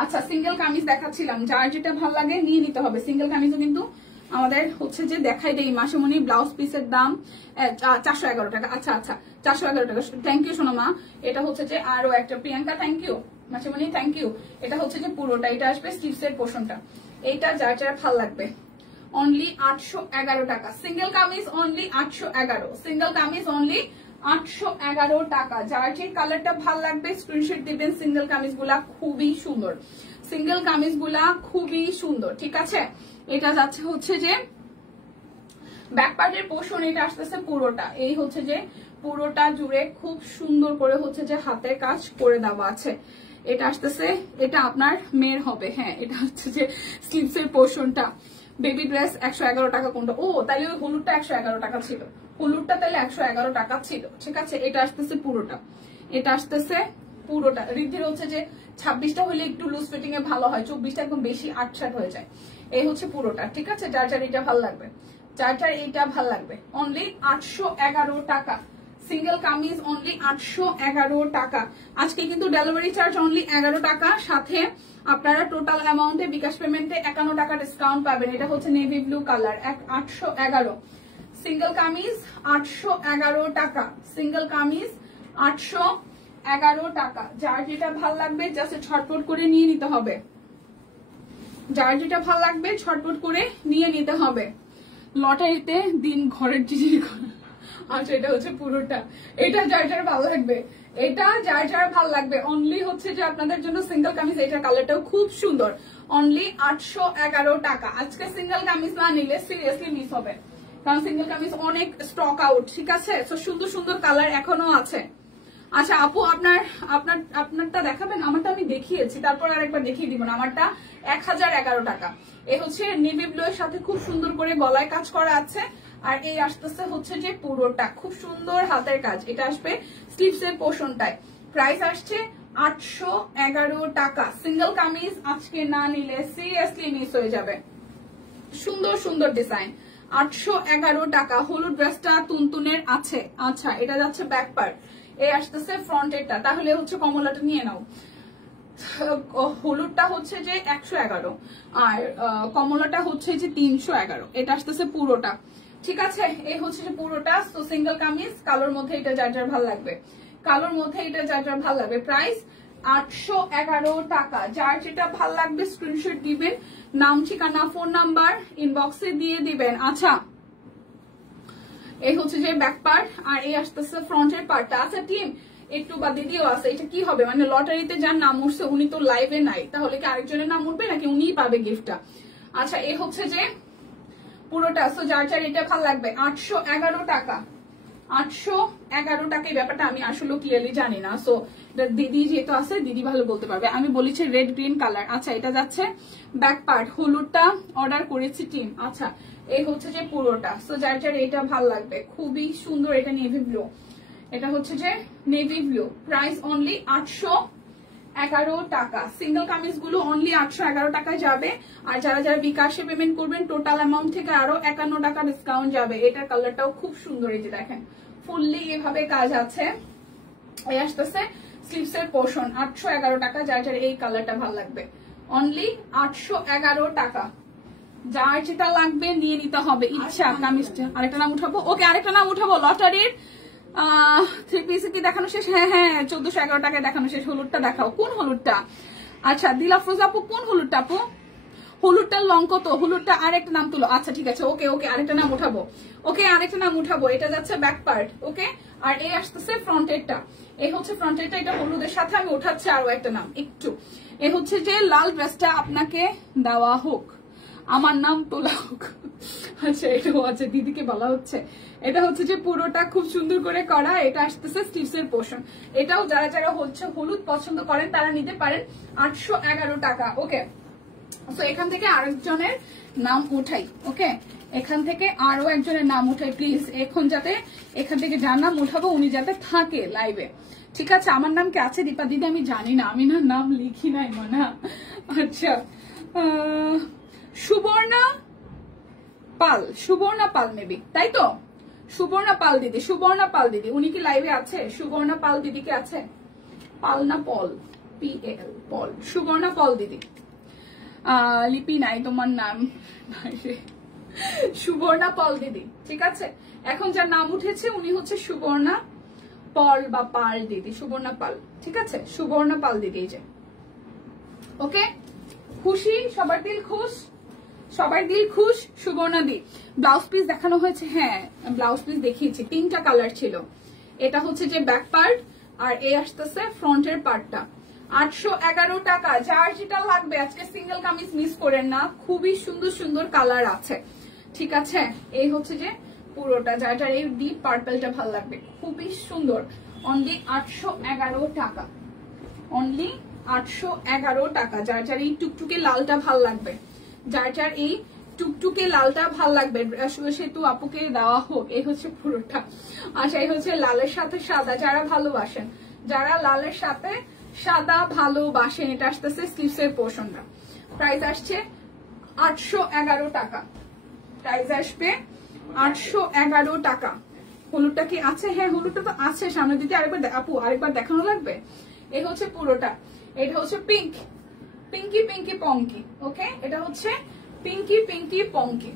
আচ্ছা সিঙ্গেল কামিজ দেখাচ্ছিলাম, যার যেটা ভালো লাগে নিয়ে নিতে হবে। সিঙ্গেল কামিজও কিন্তু আমাদের হচ্ছে যে দেখাই দেই মাসেমণি। ব্লাউজ পিসের দাম 411 টাকা। আচ্ছা আচ্ছা 411 টাকা। থ্যাংক ইউ সোনামা। এটা হচ্ছে যে আরো একটা প্রিয়াঙ্কা, থ্যাংক ইউ। মাসেমণি থ্যাংক ইউ। এটা হচ্ছে যে পুরোটা, এটা আসবে স্লিভসের পোর্শনটা। এইটা যার যার ভালো লাগবে অনলি 811 টাকা। Single kameez only 811, single kameez only 811 টাকা। যার যে কালারটা ভালো লাগবে স্ক্রিনশট দিবেন। সিঙ্গেল কামিজ গুলা খুবই সুন্দর, সিঙ্গেল কামিজ গুলা খুবই সুন্দর, ঠিক আছে? এটা যাচ্ছে হচ্ছে যে ব্যাক পার্টের পোর্শন এটা আসতেছে পুরোটা, এই হচ্ছে যে পুরোটা জুড়ে খুব সুন্দর করে হচ্ছে যে হাতের কাজ করে দেওয়া আছে। এটা আসতেছে, এটা আপনার মেয়ের হবে। হ্যাঁ, এটা হচ্ছে যে স্লিভস এর পোর্শনটা। বেবি ড্রেস 111 টাকা কোনটা? ও তাইলে ওই হলুদটা 111 টাকা ছিল, হলুদটা তাহলে 111 টাকা ছিল। ঠিক আছে, এটা আসতেছে পুরোটা, এটা আসতেছে পুরোটা। রিদ্ধির হচ্ছে যে 26টা হলে একটু লুজ ফিটিং এ ভালো হয়, 24টা একদম বেশি আটসাট হয়ে যায়। এই হচ্ছে পুরোটা। ঠিক আছে, যার যার এটা ভালো লাগবে, যার যার এইটা ভালো লাগবে। অনলি 811 টাকা সিঙ্গেল কামিজ, অনলি 811 টাকা। আজকে কিন্তু ডেলিভারি চার্জ অনলি 11 টাকা, সাথে আপনারা টোটাল অ্যামাউন্টে বিকাশ পেমেন্টে 51 টাকা ডিসকাউন্ট পাবেন। এটা হচ্ছে navy blue colour, 811 single kameez 811 টাকা, সিঙ্গেল কামিজ 811 টাকা। যার যেটা ভাল লাগবে জাস্ট ছটপট করে নিয়ে নিতে হবে, যার যেটা ভাল লাগবে ছটপট করে নিয়ে নিতে হবে। লটারিতে দিন ঘরের জিনিস। আচ্ছা, এটা হচ্ছে পুরোটা, এটা যার যার ভালো লাগবে, এটা যার যার ভালো লাগবে। অনলি হচ্ছে যে আপনাদের জন্য সিঙ্গেল কামিজ, এটা কালারটাও খুব সুন্দর, অনলি 811 টাকা। আজকে সিঙ্গেল কামিজ না নিলে সিরিয়াসলি মিস হবে, কারণ সিঙ্গেল কামিজ অনেক স্টক আউট। ঠিক আছে, তো সুন্দর সুন্দর কালার এখনো আছে। আচ্ছা আপু, আপনারটা দেখাবেন? আমারটা আমি দেখিয়েছি, তারপর আরেকবার দেখিয়ে দিব না। আমারটা 1011 টাকা। এ হচ্ছে নেভি ব্লু এর সাথে খুব সুন্দর করে গলায় কাজ করা আছে, আর এই আসতেছে হচ্ছে যে পুরোটা খুব সুন্দর হাতের কাজ। এটা আসবে স্লিভস এর পোর্শনটায়। প্রাইস আসছে 811 টাকা। সিঙ্গেল কামিজ আজকে না নিলে সিরিয়াসলি মিস হয়ে যাবে। সুন্দর সুন্দর ডিজাইন, 811 টাকা। হলুদ ড্রেসটা তুনতুনের আছে। আচ্ছা, এটা যাচ্ছে ব্যাক পার্ট, এই আসতেছে ফ্রন্টেরটা। তাহলে হচ্ছে কমলাটা নিয়ে নাও। হলুদটা হচ্ছে যে 111 আর কমলাটা হচ্ছে যে 311। এটা আসতেছে পুরোটা। ঠিক আছে, এই হচ্ছে যে পুরোটা। তো সিঙ্গেল কামিজ কালোর মধ্যে এটা যার যার ভালো লাগবে, কালোর মধ্যে এটা যার যার ভালো লাগবে। প্রাইস 811 টাকা। যার যেটা ভাল লাগবে স্ক্রিনশট দিবেন, নাম ঠিকানা ফোন নাম্বার ইনবক্সে দিয়ে দিবেন। আচ্ছা, এই হচ্ছে যে ব্যাক পার্ট, আর এই আসতেছে ফ্রন্টের পার্টটা। আচ্ছা টিম, একটু বা দিদিও আছে, এটা কি হবে? মানে লটারিতে যার নাম উঠছে উনি তো লাইভে নাই, তাহলে কি আরেকজনের নাম উঠবে নাকি উনিই পাবে গিফটটা? আচ্ছা, এই হচ্ছে যে পুরোটা। সো যার যার এটা ভালো লাগবে 811 টাকা, 811 টাকা। এই ব্যাপারটা আমি আসলে ক্লিয়ারলি জানি না, সো দিদি যেহেতু আছে দিদি ভালো বলতে পারবে। আমি বলেছি রেড গ্রিন কালার। আচ্ছা, এটা যাচ্ছে ব্যাক পার্ট, হলুদটা অর্ডার করেছি টিম। আচ্ছা, এই হচ্ছে যে পুরোটা। সো যার যার এটা ভালো লাগবে, খুবই সুন্দর। এটা নেভি ব্লু, এটা হচ্ছে যে নেভি ব্লু। প্রাইস অনলি 811 টাকা। সিঙ্গেল কামিজ গুলো অনলি 811 টাকায় যাবে। আর যারা যারা বিকাশে পেমেন্ট করবেন টোটাল অ্যামাউন্ট থেকে আরো 51 টাকা ডিসকাউন্ট যাবে। এটার কালারটাও খুব সুন্দর, এই যে দেখেন ফুললি এভাবে কাজ আছে। এই আসতেছে স্লিভস এর পোর্শন, 811 টাকা। যার যার এই কালারটা ভালো লাগবে অনলি 811 টাকা। যার যেটা লাগবে নিয়ে নিতে হবে। ইচ্ছা কামিজটা আরেকটা নাম উঠাবো। ওকে, আরেকটা নাম উঠাবো। লটারির 3 পিস কি দেখানো শেষ? হ্যাঁ হ্যাঁ, 1411 টাকায় দেখানো শেষ। হলুদটা দেখাও, কোন হলুদটা? আচ্ছা দিলাফরোজ আপু, কোন হলুদটা আপু? হলুদটার লং কত? হলুদটা আরেকটা নাম তুলো। আচ্ছা ঠিক আছে, ওকে ওকে, আরেকটা নাম উঠাবো। ওকে, আরেকটা নাম উঠাবো। এটা যাচ্ছে ব্যাক পার্ট। ওকে, আর এই আসতেছে ফ্রন্টেরটা। এই হচ্ছে ফ্রন্টেরটা, এটা হলুদের সাথে আমি উঠাচ্ছি আরো একটা নাম একটু। এই হচ্ছে যে লাল ড্রেসটা আপনাকে দেওয়া হোক, আমার নাম তোলা হোক। আচ্ছা, এটাও আছে, দিদিকে বলা হচ্ছে। এটা হচ্ছে যে পুরোটা খুব সুন্দর করে করা। এটা আসতেছে স্টিভস এর পোর্শন। এটাও যারা যারা হচ্ছে হলুদ পছন্দ করেন তারা নিতে পারেন, 811 টাকা। ওকে, তো এখান থেকে আরেকজনের নাম উঠাই। ওকে, এখান থেকে আরো একজনের নাম উঠাই প্লিজ। এখন যাতে এখান থেকে যার নাম উঠাবো উনি যাতে থাকে লাইভে। ঠিক আছে, আমার নাম কে আছে দীপা দিদি? আমি জানি না, আমি না নাম লিখি নাই মানা। আচ্ছা, সুবর্ণা পাল, সুবর্ণা পাল মেবি, তাই তো? সুবর্ণা পাল দিদি, সুবর্ণা পাল দিদি, উনি কি লাইভে আছে? সুবর্ণা পাল দিদি কে আছে? পাল না পল, PAL, পল। সুবর্ণা পল দিদি। লিপি নাই তোমার নাম, সুবর্ণা পল দিদি। ঠিক আছে, এখন যার নাম উঠেছে উনি হচ্ছে সুবর্ণা পল বা পাল দিদি, সুবর্ণা পাল। ঠিক আছে, সুবর্ণা পাল দিদি। যে ওকে, খুশি? সবার দিল খুশ, সবার দিল খুশ। সুবর্ণা দি, ব্লাউজ পিস দেখানো হয়েছে? হ্যাঁ, ব্লাউজ পিস দেখিয়েছি, 3টা কালার ছিল। এটা হচ্ছে যে ব্যাক পার্ট, আর এই আসতেছে ফ্রন্টের পার্টটা। 811 টাকা। যার যেটা লাগবে আজকে সিঙ্গেল কামিজ মিস করেন না, খুবই সুন্দর সুন্দর কালার আছে। ঠিক আছে, এই হচ্ছে যে পুরোটা, যার এই ডিপ পার্পলটা ভালো লাগবে, খুবই সুন্দর। অনলি 811 টাকা, অনলি 811 টাকা। যার এই টুকটুকে লালটা ভাল লাগবে, যার এই টুকটুকে লালটা ভাল লাগবে, সেতু আপুকে দেওয়া হোক। এই হচ্ছে পুরোটা। আচ্ছা, এই হচ্ছে লালের সাথে সাদা, যারা ভালোবাসেন, যারা লালের সাথে সাদা ভালোবাসেন, এটা আসতেছে স্লিভসের পোর্শনটা। প্রাইস আসছে 811 টাকা, প্রাইস আসবে 811 টাকা। হলুদটা কি আছে? হ্যাঁ, হলুদটা তো আছে সামনে দিতে। আরেকবার আপু, আরেকবার দেখানো লাগবে। এই হচ্ছে পুরোটা, এটা হচ্ছে পিঙ্ক, পিঙ্কি পিঙ্কি পঙ্কি। ওকে, এটা হচ্ছে পিঙ্কি পিঙ্কি পঙ্কি,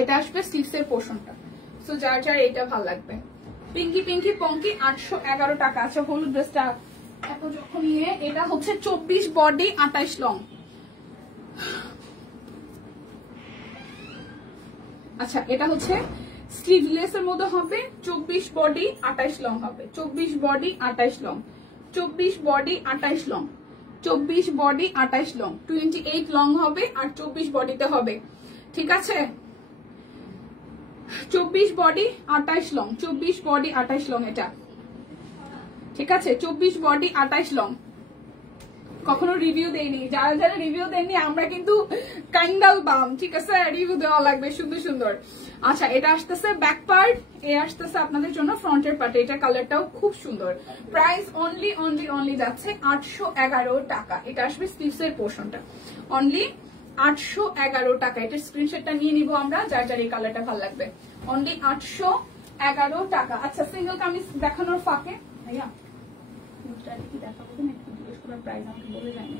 এটা আসবে স্লিভসের পোর্শনটা। সো যার এটা ভালো লাগবে, পিঙ্কি পিঙ্কি পঙ্কি 811 টাকা। আচ্ছা, হলুদ ড্রেসটা এত যখন নিয়ে, এটা হচ্ছে 24 বডি 28 লং। আচ্ছা, এটা হচ্ছে স্লিভলেস এর মধ্যে হবে, 24 বডি 28 লং হবে, 24 body 28 long, 24 body 28 long, 24 body 28 long, 28 long হবে আর 24 বডিতে হবে। ঠিক আছে, 24 বডি 28 লং, 24 বডি 28 লং এটা। ঠিক আছে, 24 বডি 28 লং। কখনো রিভিউ দেইনি, যারা যারা রিভিউ দেননি আমরা কিন্তু কাইন্ডাল বাম। ঠিক আছে, রিভিউ দেওয়া লাগবে সুন্দর সুন্দর। আচ্ছা, এটা আসতেছে ব্যাক পার্ট, এ আসতেছে আপনাদের জন্য ফ্রন্টের পার্ট। এটা কালারটাও খুব সুন্দর। প্রাইস অনলি অনলি অনলি যাচ্ছে 811 টাকা। এটা আসবে স্লিভসের পোর্শনটা, অনলি 811 টাকা। এটার স্ক্রিনশটটা নিয়ে নিব আমরা, যার যার এই কালারটা ভালো লাগবে। অনলি 811 টাকা। আচ্ছা, সিঙ্গেল কামিজ দেখানোর ফাঁকে ভাইয়া কি দেখাবো একটু জিজ্ঞেস করার, প্রাইস আমাকে বলে যায়নি।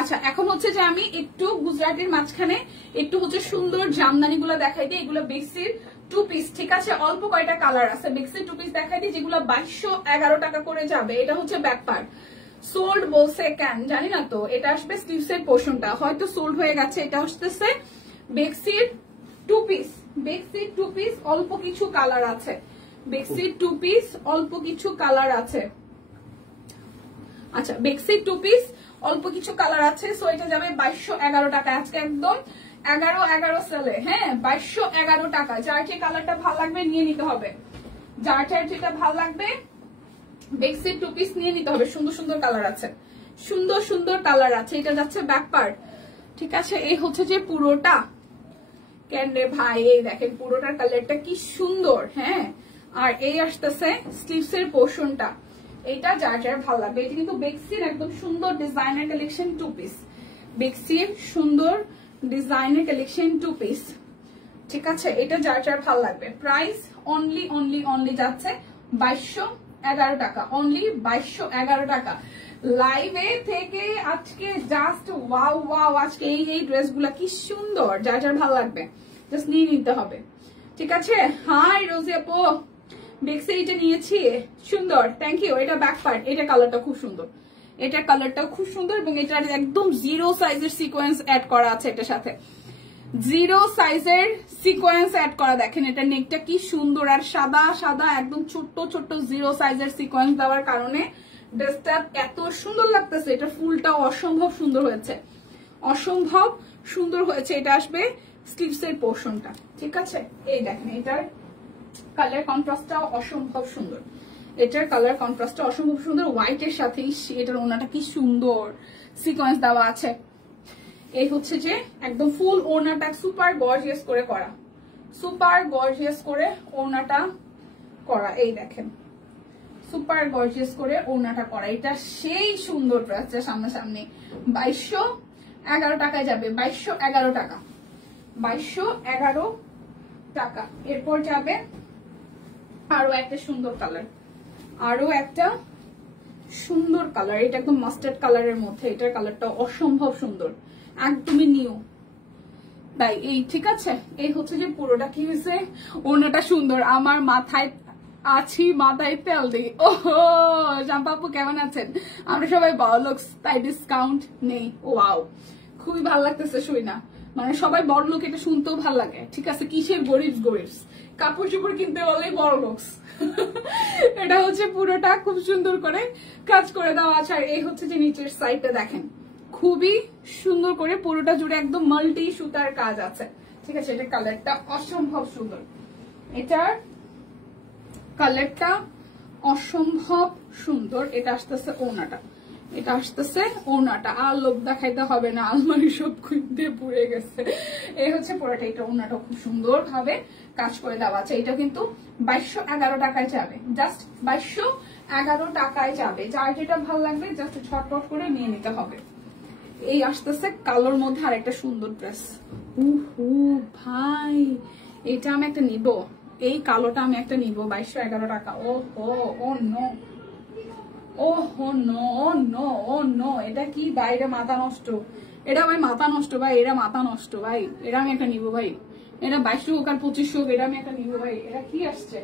আচ্ছা, এখন হচ্ছে যে আমি একটু গুজরাটের মাঝখানে একটু হচ্ছে সুন্দর জামদানি গুলো দেখাই দিই। এগুলো বেক্সির 2 পিস। ঠিক আছে, অল্প কয়টা কালার আছে, বেক্সির 2 পিস দেখাই দিই, যেগুলো 2211 টাকা করে যাবে। এটা হচ্ছে ব্যাক পার্ট, সোল্ড বলছে কেন জানি না তো। এটা আসবে স্লিভসের পোর্শনটা, হয়তো সোল্ড হয়ে গেছে। এটা আসতেছে বেক্সির 2 পিস, বেক্সির 2 পিস, অল্প কিছু কালার আছে, বেক্সির 2 পিস, অল্প কিছু কালার আছে। আচ্ছা, বেক্সির 2 পিস, অল্প কিছু কালার আছে। সো এটা যাবে 2211 টাকা। আজকে একদম 11 সেলে, হ্যাঁ, 2211 টাকা। যার যে কালারটা ভালো লাগবে নিয়ে নিতে হবে, যার যেটা ভালো লাগবে বেক্সির 2 পিস নিয়ে নিতে হবে। সুন্দর সুন্দর কালার আছে, সুন্দর সুন্দর কালার আছে। এটা যাচ্ছে ব্যাক পার্ট। ঠিক আছে, এই হচ্ছে যে পুরোটা। কেন রে ভাই, এই দেখেন পুরোটার কালারটা কি সুন্দর। হ্যাঁ, আর এই আসতেছে স্লিভসের পোর্শনটা। এটা যার যার ভালো লাগবে। এটা কিন্তু বেক্সির একদম সুন্দর ডিজাইনার কালেকশন 2 পিস, বেক্সির সুন্দর ডিজাইনার কালেকশন 2 পিস। ঠিক আছে, এটা যার যার ভালো লাগবে। প্রাইস অনলি অনলি অনলি যাচ্ছে 2211 টাকা, অনলি 2211 টাকা। লাইভে থেকে আজকে জাস্ট ওয়াও ওয়াও, আজকে এই ড্রেসগুলা কি সুন্দর, যার যার ভালো লাগবে জাস্ট নিয়ে নিতে হবে। ঠিক আছে, হাই রোজি আপু, বেক্সে এটা নিয়েছি, সুন্দর, থ্যাংক ইউ। এটা ব্যাক পার্ট, এটা কালারটা খুব সুন্দর, এটার কালারটাও খুব সুন্দর এবং এটার একদম 0 সাইজের সিকোয়েন্স অ্যাড করা আছে এটার সাথে, 0 সাইজের সিকোয়েন্স অ্যাড করা। দেখেন এটা নেকটা কি সুন্দর, আর সাদা সাদা একদম ছোট্ট ছোট্ট 0 সাইজের সিকোয়েন্স দেওয়ার কারণে ড্রেসটা এত সুন্দর লাগতেছে। এটা ফুলটাও অসম্ভব সুন্দর হয়েছে, অসম্ভব সুন্দর হয়েছে। এটা আসবে স্লিভসের পোর্শনটা। ঠিক আছে, এই দেখেন এটার কালার কন্ট্রাস্টটাও অসম্ভব সুন্দর, এটার কালার কন্ট্রাস্টটা অসম্ভব সুন্দর। হোয়াইটের সাথে এটার ওড়নাটা কি সুন্দর সিকোয়েন্স দেওয়া আছে। এই হচ্ছে যে একদম ফুল ওড়নাটা সুপার গর্জিয়াস করে করা, সুপার গর্জিয়াস করে ওড়নাটা করা। এই দেখেন সুপার গর্জিয়াস করে ওড়নাটা করা। এটা সেই সুন্দর ড্রেসটা সামনাসামনি 2211 টাকায় যাবে, 2211 টাকা, 2211 টাকা। এরপর যাবে আরো একটা সুন্দর কালার, আরো একটা সুন্দর কালার। এটা একদম মাস্টার্ড কালারের মধ্যে, এটার কালারটা অসম্ভব সুন্দর, একদমই নিউ। তাই এই ঠিক আছে, এই হচ্ছে যে পুরোটা কি হয়েছে, ওড়নাটা সুন্দর। আমার মাথায় আছি, মাথায় তেল দিই। ওহো জাম্পাপু কেমন আছেন? আমরা সবাই বড় লোক, তাই ডিসকাউন্ট নেই। ওয়াও, খুবই ভালো লাগতেছে শুই না, মানে সবাই বড় লোক, এটা শুনতেও ভালো লাগে। ঠিক আছে, কিসের গরিব গরিব, কাপড় চোপড় কিনতে বললেই বড় লোক। এটা হচ্ছে পুরোটা খুব সুন্দর করে কাজ করে দেওয়া আছে। আর এই হচ্ছে যে নিচের সাইডটা দেখেন, খুবই সুন্দর করে পুরোটা জুড়ে একদম মাল্টি সুতার কাজ আছে। ঠিক আছে, এটা কালারটা অসম্ভব সুন্দর, এটার কালারটা অসম্ভব সুন্দর। এটা আসতেছে ওড়নাটা, এটা আসতেছে ওড়নাটা, আর লোভ দেখাইতে হবে না, আলমারি সব খুঁজতে পুড়ে গেছে। এই হচ্ছে পুরোটা, এটা ওড়নাটা খুব সুন্দর ভাবে কাজ করে দেওয়া আছে। এটা কিন্তু 2211 টাকায় যাবে, জাস্ট 2211 টাকায় যাবে। যার যেটা ভালো লাগবে জাস্ট ছটপট করে নিয়ে নিতে হবে। এই আসতেছে কালোর মধ্যে আরেকটা সুন্দর ড্রেস। ভাই এটা আমি একটা নিব, এই কালোটা আমি একটা নিব 2211 টাকা। ও হো, ও নো, ও হো নো, ও নো, ও নো, এটা কি ভাই? এটা মাথা নষ্ট, এটা ভাই মাথা নষ্ট ভাই, এটা মাথা নষ্ট ভাই, এটা আমি একটা নিব ভাই। এটা 2200 হোক আর 2500 হোক, এটা আমি একটা নিব ভাই। এটা কি আসছে?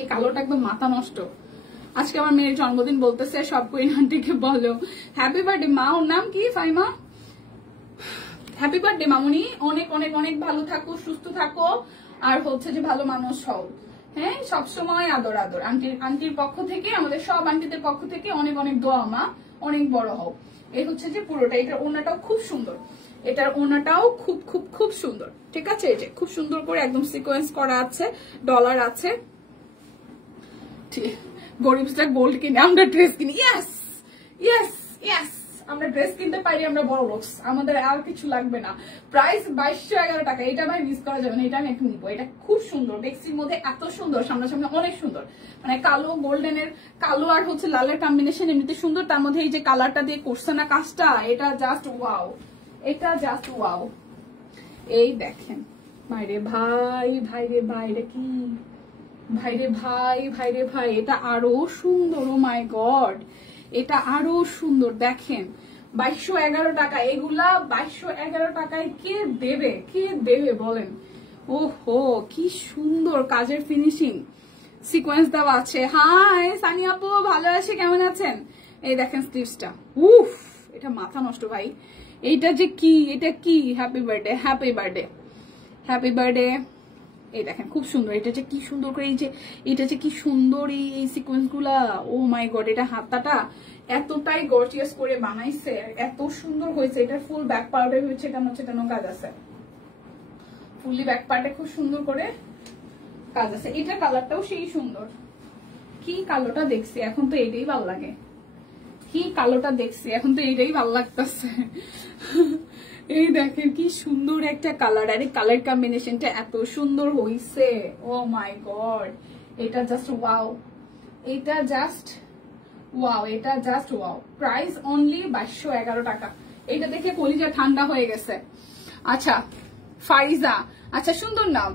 এই কালোটা একদম মাথা নষ্ট। আজকে আমার মেয়ের জন্মদিন, বলতেছে সব কুইন আন্টিকে বলো হ্যাপি বার্থডে। মা, ওর নাম কি? ফাইমা। হ্যাপি বার্থডে মামুনি, অনেক অনেক অনেক ভালো থাকো, সুস্থ থাকো, আর হচ্ছে যে ভালো মানুষ হও। হ্যাঁ, সবসময় আদর আদর। আন্টির পক্ষ থেকে, আমাদের সব আন্টিদের পক্ষ থেকে অনেক অনেক দোয়া মা, অনেক বড় হও। এই হচ্ছে যে পুরোটা। এটার ওড়নাটাও খুব সুন্দর, এটার ওড়নাটাও খুব খুব খুব সুন্দর। ঠিক আছে, এই যে খুব সুন্দর করে একদম সিকোয়েন্স করা আছে, ডলার আছে। গরিবরা গোল্ড কিনে, আমরা ড্রেস কিনি। ইয়েস ইয়েস ইয়েস, আমরা ড্রেস কিনতে পারি, আমরা বড় লোক, আমাদের আর কিছু লাগবে না। প্রাইস 2211 টাকা, এটা ভাই মিস করা যাবে না, এটা আমি একটু নিবো। এটা খুব সুন্দর, বেক্সির মধ্যে এত সুন্দর, সামনাসামনি অনেক সুন্দর, মানে কালো গোল্ডেনের, কালো আর হচ্ছে লালের কম্বিনেশন এমনিতে সুন্দর, তার মধ্যে এই যে কালারটা দিয়ে করছে না কাজটা, এটা জাস্ট ওয়াও, এটা জাস্ট ওয়াও। এই দেখেন ভাইরে ভাই, ভাইরে ভাই, এটা কি ভাইরে ভাই, ভাইরে ভাই, এটা আরো সুন্দর। ও মাই গড, এটা আরো সুন্দর। দেখেন 2211 টাকা, এগুলা 2211 টাকায় কে দেবে, কে দেবে বলেন? ওহো, কি সুন্দর কাজের ফিনিশিং, সিকোয়েন্স দেওয়া আছে। হাই সানি আপু, ভালো আছে, কেমন আছেন? এই দেখেন স্লিভসটা, উফ, এটা মাথা নষ্ট ভাই। এইটা যে কি, এটা কি? Happy birthday, happy birthday, happy birthday. এই দেখেন খুব সুন্দর, এটা যে কি সুন্দর করে, এই যে এটা যে কি সুন্দর, এই সিকোয়েন্স গুলা। ও মাই গড, এটা হাতাটা এতটাই গর্জিয়াস করে বানাইছে, এত সুন্দর হয়েছে। এটা ফুল ব্যাক পার্টে হচ্ছে ছেটানো কাজ আছে, ফুললি ব্যাক পার্টে খুব সুন্দর করে কাজ আছে। এটা কালারটাও সেই সুন্দর। কি কালোটা দেখছি, এখন তো এটাই ভালো লাগে। কি কালোটা দেখছি, এখন তো এটাই ভালো লাগতেছে। এই দেখেন কি সুন্দর একটা কালার, আর এই কালার কম্বিনেশনটা এত সুন্দর হইছে। ও মাই গড, এটা জাস্ট ওয়াও, এটা জাস্ট ওয়াও, এটা জাস্ট ওয়াও। প্রাইস অনলি 2211 টাকা। এটা দেখে কলিজা ঠান্ডা হয়ে গেছে। আচ্ছা ফারিজা, আচ্ছা সুন্দর নাম,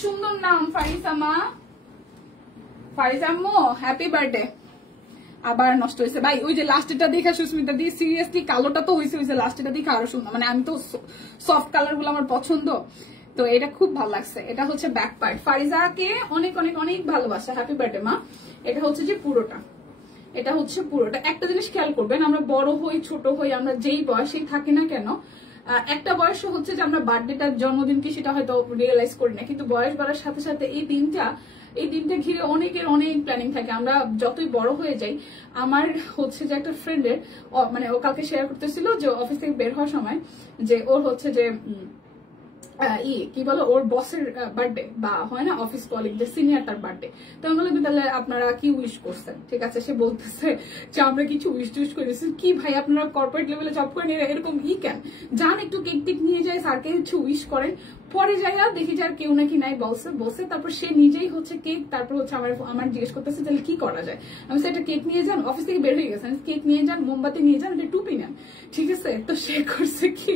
সুন্দর নাম ফারিজা মা, ফারিজা আম্মু, হ্যাপি বার্থডে। আবার নষ্ট হয়েছে ভাই, ওই যে লাস্টেরটা দেখা সুস্মিতা দি, সিরিয়াসলি কালোটা তো হয়েছে, ওই যে লাস্টেরটা দেখে আরো সুন্দর। মানে আমি তো সফট কালার গুলো আমার পছন্দ, তো এটা খুব ভালো লাগছে। এটা হচ্ছে ব্যাক পার্ট। ফারিজাকে অনেক অনেক অনেক ভালোবাসা, হ্যাপি বার্থডে মা। এটা হচ্ছে যে পুরোটা, এটা হচ্ছে পুরোটা। একটা জিনিস খেয়াল করবেন, আমরা বড় হই ছোট হই, আমরা যেই বয়সেই থাকি না কেন, একটা বয়স হচ্ছে যে আমরা বার্থডেটা, জন্মদিনকে সেটা হয়তো রিয়েলাইজ করি না, কিন্তু বয়স বাড়ার সাথে সাথে এই দিনটা ঘিরে অনেকের অনেক প্ল্যানিং থাকে। আমরা যতই বড় হয়ে যাই, আমার হচ্ছে যে একটা ফ্রেন্ডের, মানে ও কালকে শেয়ার করতেছিল যে অফিস থেকে বের হওয়ার সময়, যে ওর হচ্ছে যে কি বলো, ওর বসের বার্থডে, বা হয় না অফিস কলিগদের সিনিয়র, তার বার্থডে। তো আমি বললাম তাহলে আপনারা কি উইশ করছেন? ঠিক আছে, সে বলতেছে যে আমরা কিছু উইশ টুইশ করেছি। কি ভাই, আপনারা কর্পোরেট লেভেলে জব করেন, এরকম কেন? যান একটু কেক টেক নিয়ে যায়, স্যারকে কিছু উইশ করেন। পরে যাইয়া দেখি যে আর কেউ নাকি নাই বসে, তারপর সে নিজেই হচ্ছে কেক, তারপর হচ্ছে আমার জিজ্ঞেস করতেছে তাহলে কি করা যায়। আমি সেটা কেক নিয়ে যান, অফিস থেকে বের হয়ে গেছেন, কেক নিয়ে যান, মোমবাতি নিয়ে যান, এটা টুপি নেন। ঠিক আছে, তো সে করছে কি,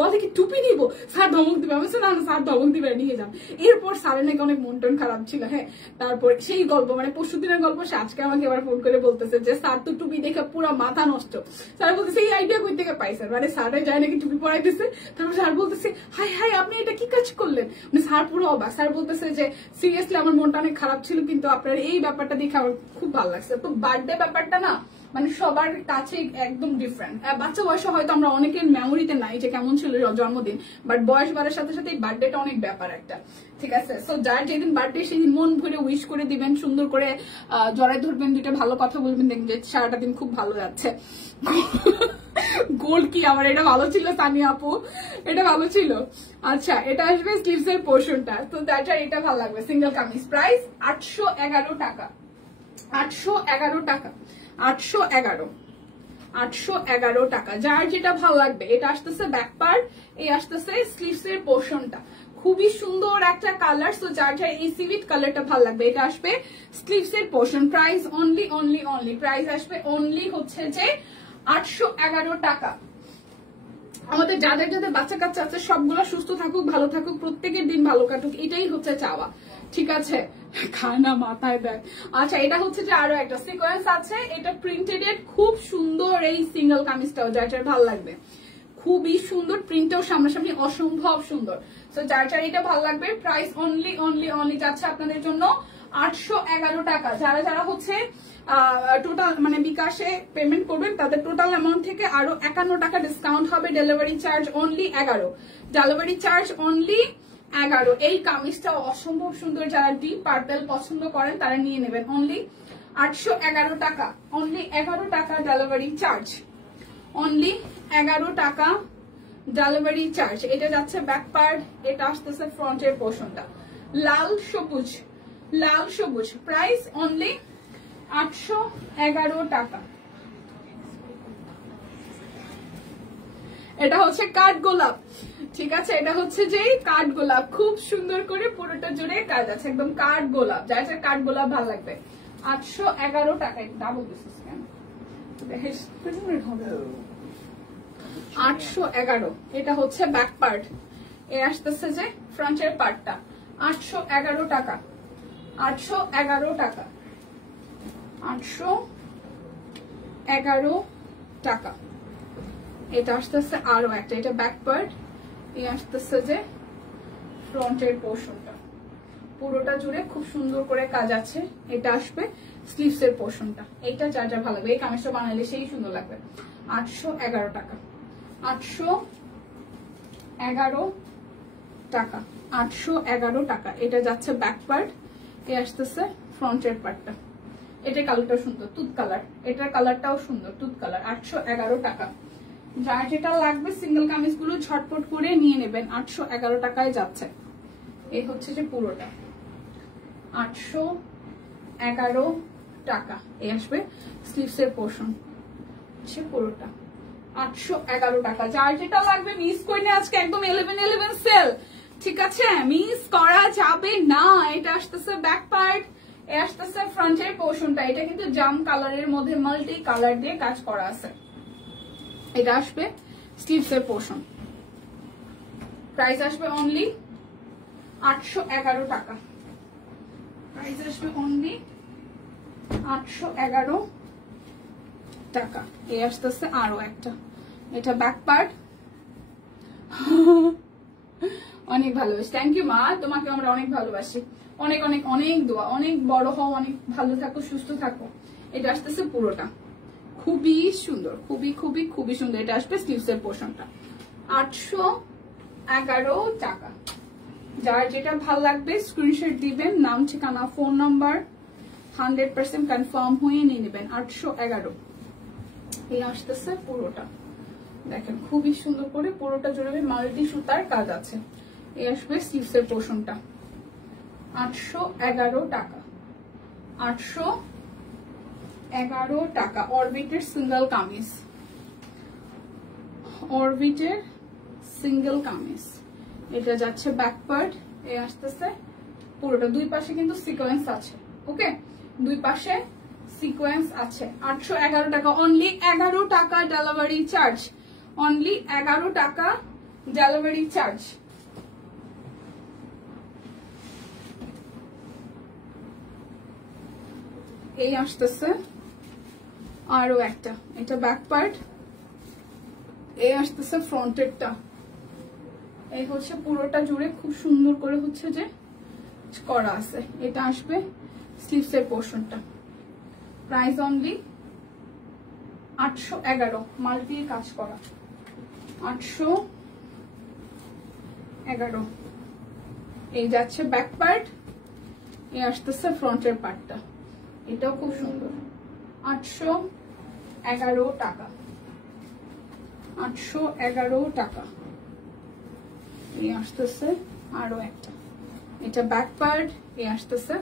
বলে কি টুপি নিবো, স্যার ধমক দিবে। আমি না, স্যার ধমক দিবে, নিয়ে যান। এরপর স্যারের নাকি অনেক মন টন খারাপ ছিল। হ্যাঁ, তারপর সেই গল্প, মানে পরশু দিনের গল্প, সে আজকে আমাকে আবার ফোন করে বলতেছে যে স্যার তো টুপি দেখে পুরো মাথা নষ্ট। স্যার বলতেছে এই আইডিয়া কই থেকে পাই স্যার, মানে স্যারে যায় নাকি টুপি পরাইতেছে। তারপর স্যার বলতেছে হাই হাই আপনি এটা কি কাজ করলেন? মানে স্যার পুরো অবাক। স্যার বলতেছে যে সিরিয়াসলি আমার মনটা অনেক খারাপ ছিল, কিন্তু আপনার এই ব্যাপারটা দেখে আমার খুব ভালো লাগছে। তো বার্থডে ব্যাপারটা না, মানে সবার কাছে একদম ডিফারেন্ট। বাচ্চা বয়সে হয়তো আমরা অনেকের মেমোরিতে নাই যে কেমন ছিল জন্মদিন, বাট বয়স বাড়ার সাথে সাথে এই বার্থডেটা অনেক ব্যাপার একটা। ঠিক আছে, সো যার যেদিন বার্থডে সেদিন মন ভরে উইশ করে দিবেন, সুন্দর করে জড়াই ধরবেন, দুইটা ভালো কথা বলবেন, দেখবেন যে সারাটা দিন খুব ভালো যাচ্ছে। গোল্ড কি আমার, এটা ভালো ছিল সানিয়া আপু, এটা ভালো ছিল। আচ্ছা এটা আসবে স্লিভস এর পোর্শনটা, তো দ্যাট এটা ভালো লাগবে। সিঙ্গেল কামিজ, প্রাইস 811 টাকা, 811 টাকা, 811 টাকা। যার যেটা ভালো লাগবে, এটা আসতেছে ব্যাক পার্ট, এই আসতেছে স্লিভস এর পোর্শনটা, খুবই সুন্দর একটা কালার। সো যার যার এই সিভিট কালারটা ভালো লাগবে, এটা আসবে স্লিভস এর পোর্শন। প্রাইস অনলি প্রাইস আসবে অনলি হচ্ছে যে 811 টাকা। আমাদের যাদের যাদের বাচ্চা কাচ্চা আছে সবগুলো সুস্থ থাকুক, ভালো থাকুক, প্রত্যেকের দিন ভালো কাটুক, এটাই হচ্ছে চাওয়া, ঠিক আছে? খানা মাথায় দেয়। আচ্ছা এটা হচ্ছে যে আরো একটা সিকোয়েন্স আছে, এটা প্রিন্টেড এর, খুব সুন্দর এই সিঙ্গেল কামিজটাও, যার যার ভালো লাগবে, খুবই সুন্দর, প্রিন্টটাও সামনাসামনি অসম্ভব সুন্দর। তো যার যার এটা ভালো লাগবে, প্রাইস অনলি যাচ্ছে আপনাদের জন্য 811 টাকা। যারা যারা হচ্ছে টোটাল মানে বিকাশে পেমেন্ট করবেন, তাদের টোটাল অ্যামাউন্ট থেকে আরো 51 টাকা ডিসকাউন্ট হবে। Delivery charge only 11, delivery charge only 11। এই কামিজটা অসম্ভব সুন্দর, যারা ডিপ পার্পল পছন্দ করেন তারা নিয়ে নেবেন। অনলি 811 টাকা, অনলি 11 টাকা ডেলিভারি চার্জ, অনলি 11 টাকা ডেলিভারি চার্জ। এটা যাচ্ছে ব্যাক পার্ট, এটা আসতেছে ফ্রন্টের পোর্শনটা, লাল সবুজ, প্রাইস অনলি 811 টাকা। এটা হচ্ছে কাঠ গোলাপ, ঠিক আছে? এটা হচ্ছে যে কাঠ গোলাপ, খুব সুন্দর করে পুরোটা জুড়ে কাজ আছে, একদম কাঠ গোলাপ। যার যার কাঠ গোলাপ ভালো লাগবে, 811 টাকায়। ডাবল দিছিস কেন? 811। এটা হচ্ছে ব্যাক পার্ট, এ আসতেছে যে ফ্রন্টের পার্টটা, 811 টাকা, 811 টাকা, 811 টাকা। এটা আসতেছে আরো একটা, এটা ব্যাক পার্ট, এ আসতেছে যে ফ্রন্টের পোর্শনটা, পুরোটা জুড়ে খুব সুন্দর করে কাজ আছে। এটা আসবে স্লিভস এর পোর্শনটা, এইটা যার যা ভালো লাগবে, এই কামিজটা বানালে সেই সুন্দর লাগবে। 811 টাকা, 811 টাকা, 811 টাকা। এটা যাচ্ছে ব্যাক পার্ট, এ আসতেছে ফ্রন্টের পার্টটা। এটার কালারটাও সুন্দর, তুত কালার, এটার কালারটাও সুন্দর, তুত কালার। 811 টাকা। যার যেটা লাগবে সিঙ্গেল কামিজ গুলো ঝটপট করে নিয়ে নেবেন, 811 টাকায় যাচ্ছে। এই হচ্ছে যে পুরোটা 811 টাকা। এই আসবে স্লিভস এর পোর্শন, হচ্ছে পুরোটা 811 টাকা। যার যেটা লাগবে মিস করে না, আজকে একদম 11 সেল, ঠিক আছে? মিস করা যাবে না। এটা আসতেছে ব্যাক পার্ট, এ আসতেছে ফ্রন্টের পোর্শনটা। এটা কিন্তু জাম কালারের মধ্যে মাল্টি কালার দিয়ে কাজ করা আছে। এটা আসবে স্লিভস এর পোর্শন, প্রাইস আসবে অনলি 811 টাকা, প্রাইস আসবে অনলি 811 টাকা। এই আসতেছে আরো একটা, এটা ব্যাক পার্ট। অনেক ভালোবাসি, থ্যাংক ইউ মা, তোমাকে আমরা অনেক ভালোবাসি, অনেক অনেক অনেক দোয়া, অনেক বড় হও, অনেক ভালো থাকো, সুস্থ থাকো। এটা আসতেছে পুরোটা, খুবই সুন্দর, খুবই সুন্দর। এটা আসবে স্লিভস এর পোর্শনটা, 811 টাকা। যার যেটা ভালো লাগবে স্ক্রিনশট দিবেন, নাম ঠিকানা ফোন নাম্বার 100% কনফার্ম হয়ে নিয়ে নেবেন। 811। এই আসতেছে পুরোটা, দেখেন খুবই সুন্দর করে পুরোটা জুড়ে মাল্টি সুতার কাজ আছে। এই আসবে স্লিভস এর পোর্শনটা, 811 টাকা, 811 টাকা। অরবিটের সিঙ্গেল কামিজ, অরবিটের সিঙ্গেল কামিজ। এটা যাচ্ছে ব্যাক পার্ট, এ আসতেছে পুরোটা, দুই পাশে কিন্তু সিকোয়েন্স আছে, ওকে? দুই পাশে সিকোয়েন্স আছে। 811 টাকা, অনলি 11 টাকা ডেলিভারি চার্জ, অনলি 11 টাকা ডেলিভারি চার্জ। এই আসতেছে আরো একটা, এটা ব্যাক পার্ট, এই আসতেছে ফ্রন্টেরটা। এই হচ্ছে পুরোটা জুড়ে খুব সুন্দর করে হচ্ছে যে করা আছে। এটা আসবে স্লিভস এর পোর্শনটা, প্রাইস অনলি 811, মাল্টি কাজ করা, 811। এই যাচ্ছে ব্যাক পার্ট, এই আসতেছে ফ্রন্টের পার্টটা, এটাও খুব সুন্দর, 811 টাকা। 811 টাকা। এই আসতেছে আরো একটা, এটা ব্যাক পার্ট, এই আসতেছে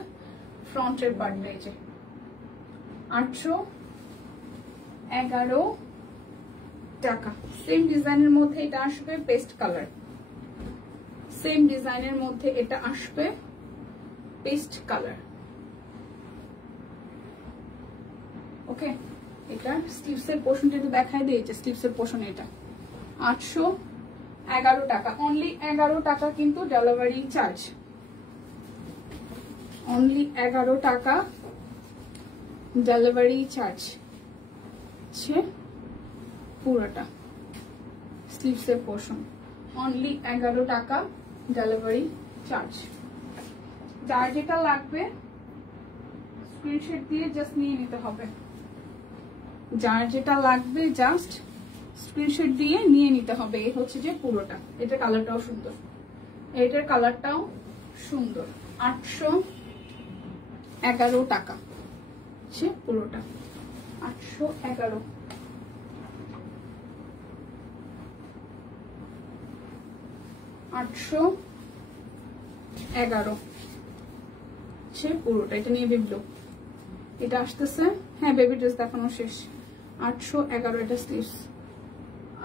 ফ্রন্টের পার্ট। এই যে 811 টাকা। সেম ডিজাইনের মধ্যে এটা আসবে পেস্ট কালার, সেম ডিজাইনের মধ্যে এটা আসবে পেস্ট কালার। ওকে, এটা স্লিভসের পোর্শনটা একটু দেখাই দিই। যে স্লিভসের পোর্শন এটা 811 টাকা, অনলি 11 টাকা কিন্তু ডেলিভারি চার্জ, অনলি 11 টাকা ডেলিভারি চার্জ পুরোটা স্লিভসের পোর্শন, অনলি 11 টাকা ডেলিভারি চার্জ। যার যেটা লাগবে স্ক্রিনশট দিয়ে জাস্ট নিয়ে নিতে হবে, যার যেটা লাগবে জাস্ট স্ক্রিনশট দিয়ে নিয়ে নিতে হবে। এই হচ্ছে যে পুরোটা, এটা কালারটাও সুন্দর, এটার কালারটাও সুন্দর। 811 টাকা পুরোটা, 811। পুরোটা, এটা নিয়ে বিবলো। এটা আসতেছে, হ্যাঁ বেবি ড্রেস দেখানো শেষ। 811 এটা স্লিভস,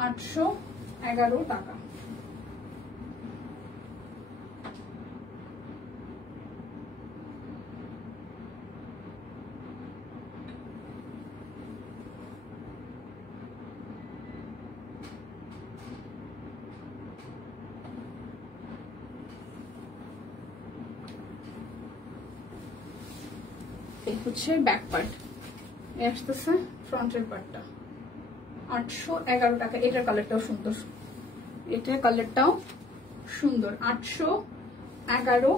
811 টাকা। এই হচ্ছে ব্যাক পার্ট, এই আসতেছে ফ্রন্টের পার্টটা। 811 টাকা। এটার কালারটাও সুন্দর, এটার কালারটাও সুন্দর। 811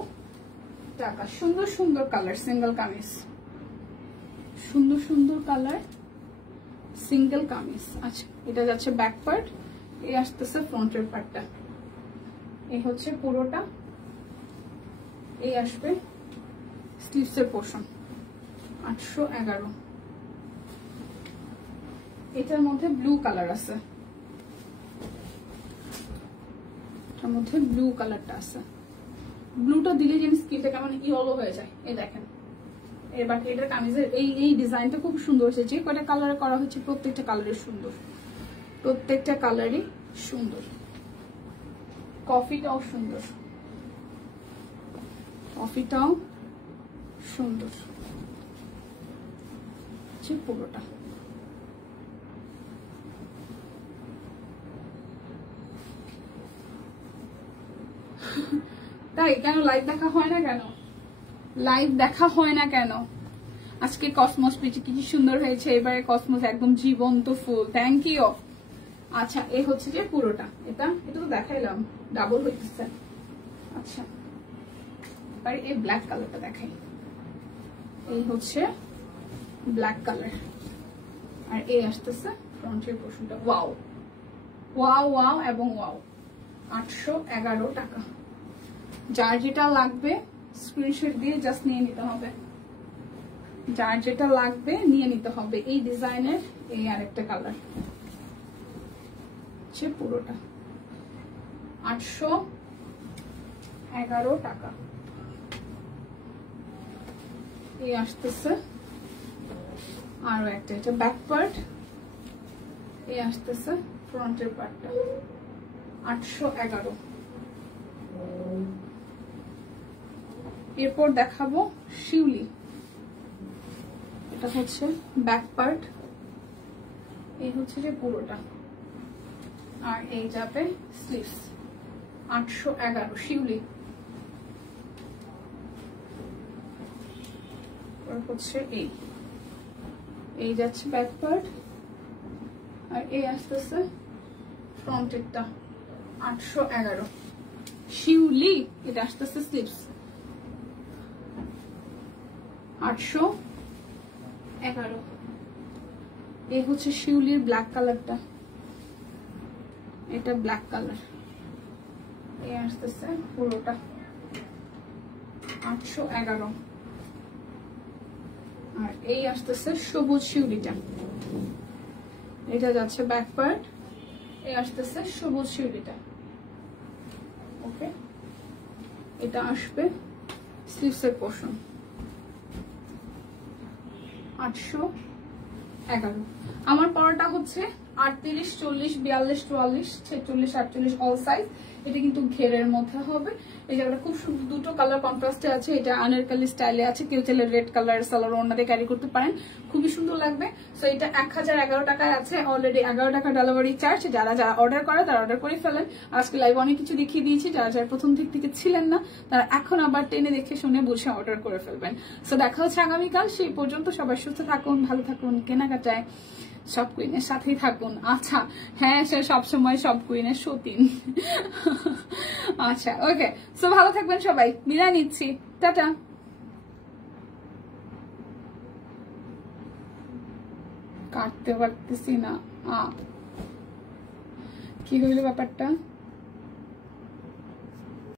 টাকা। সুন্দর সুন্দর কালার, সিঙ্গেল কামিজ, সুন্দর সুন্দর কালার, সিঙ্গেল কামিজ। আচ্ছা, এটা যাচ্ছে ব্যাক পার্ট, এই আসতেছে ফ্রন্টের পার্টটা। এই হচ্ছে পুরোটা, এই আসবে স্লিভসের পোর্শন। 811। এটার মধ্যে ব্লু কালার আছে, এটার মধ্যে ব্লু কালারটা আছে। ব্লুটা দিলে যেন স্কিনটা কেমন ইয়েলো হয়ে যায়। এই দেখেন, এর বাকি এটার কামিজের এই ডিজাইনটা খুব সুন্দর হয়েছে। যে কয়টা কালার করা হয়েছে প্রত্যেকটা কালারই সুন্দর, প্রত্যেকটা কালারই সুন্দর। কফিটাও সুন্দর, কফিটাও সুন্দর পুরোটা। তাই কেন লাইভ দেখা হয় না কেন? লাইভ দেখা হয় না কেন? আজকে কসমস পেয়েছি, কি সুন্দর হয়েছে এবারে কসমস, একদম জীবন্ত ফুল। Thank you. আচ্ছা, এই হচ্ছে যে পুরোটা, এটা তো দেখাইলাম, ডাবল হইতেছে। আচ্ছা, এবারে এই ব্ল্যাক কালারটা দেখাই। এই হচ্ছে ব্ল্যাক কালার, আর এই আসতেছে ফ্রন্টের পোর্শনটা। ওয়াও ওয়াও ওয়াও এবং ওয়াও। 811 টাকা। যার যেটা লাগবে স্ক্রিনশট দিয়ে জাস্ট নিয়ে নিতে হবে, যার যেটা লাগবে নিয়ে নিতে হবে। এই ডিজাইনের এই আরেকটা কালার পুরোটা। 811 টাকা। এই আসতেছে আরো একটা, এটা ব্যাক পার্ট, এই আসতেছে ফ্রন্টের পার্টটা। 811। এরপর দেখাবো শিউলি। এটা হচ্ছে ব্যাক পার্ট, এই হচ্ছে যে পুরোটা, আর এই যাবে স্লিভস। 811 শিউলি। হচ্ছে এই যাচ্ছে ব্যাক পার্ট, আর এই আসতেছে ফ্রন্টেরটা। 811 শিউলি। এটা আসতেছে স্লিভস। 811। এই হচ্ছে শিউলির ব্ল্যাক কালারটা, এটা ব্ল্যাক কালার। এই আসতেছে পুরোটা। 811। আর এই আসতেছে সবুজ শিউলিটা, এটা যাচ্ছে ব্যাক পার্ট, এই আসতেছে সবুজ শিউলিটা। ওকে, এটা আসবে স্লিভসের পোর্শন 811। আমার পরাটা হচ্ছে 38, 40, 42, 44, 46, 48 অল সাইজ। এটা কিন্তু ঘেরের মধ্যে হবে। এই জায়গাটা খুব সুন্দর, দুটো কালার কন্ট্রাস্টে আছে। এটা আনারকলি স্টাইলে আছে, কেউ চাইলে রেড কালার সালোয়ার ওনাতে ক্যারি করতে পারেন, খুবই সুন্দর লাগবে। সো এটা 1011 টাকায় আছে, অলরেডি 11 টাকা ডেলিভারি চার্জ। যারা যারা অর্ডার করে তারা অর্ডার করে ফেলেন। আজকে লাইভ অনেক কিছু দেখিয়ে দিয়েছি, যারা যারা প্রথম থেকে ছিলেন না তারা এখন আবার টেনে দেখে শুনে বুঝে অর্ডার করে ফেলবেন। সো দেখা হচ্ছে আগামীকাল। সেই পর্যন্ত সবাই সুস্থ থাকুন, ভালো থাকুন, কেনাকাটায় সব কুইনের সাথেই থাকুন। আচ্ছা হ্যাঁ, সে সবসময় সব কুইনের সতীন। আচ্ছা ওকে, সো ভালো থাকবেন সবাই, বিদায় নিচ্ছি, টাটা। কাটতে পারতেছি না, কি হইলো ব্যাপারটা?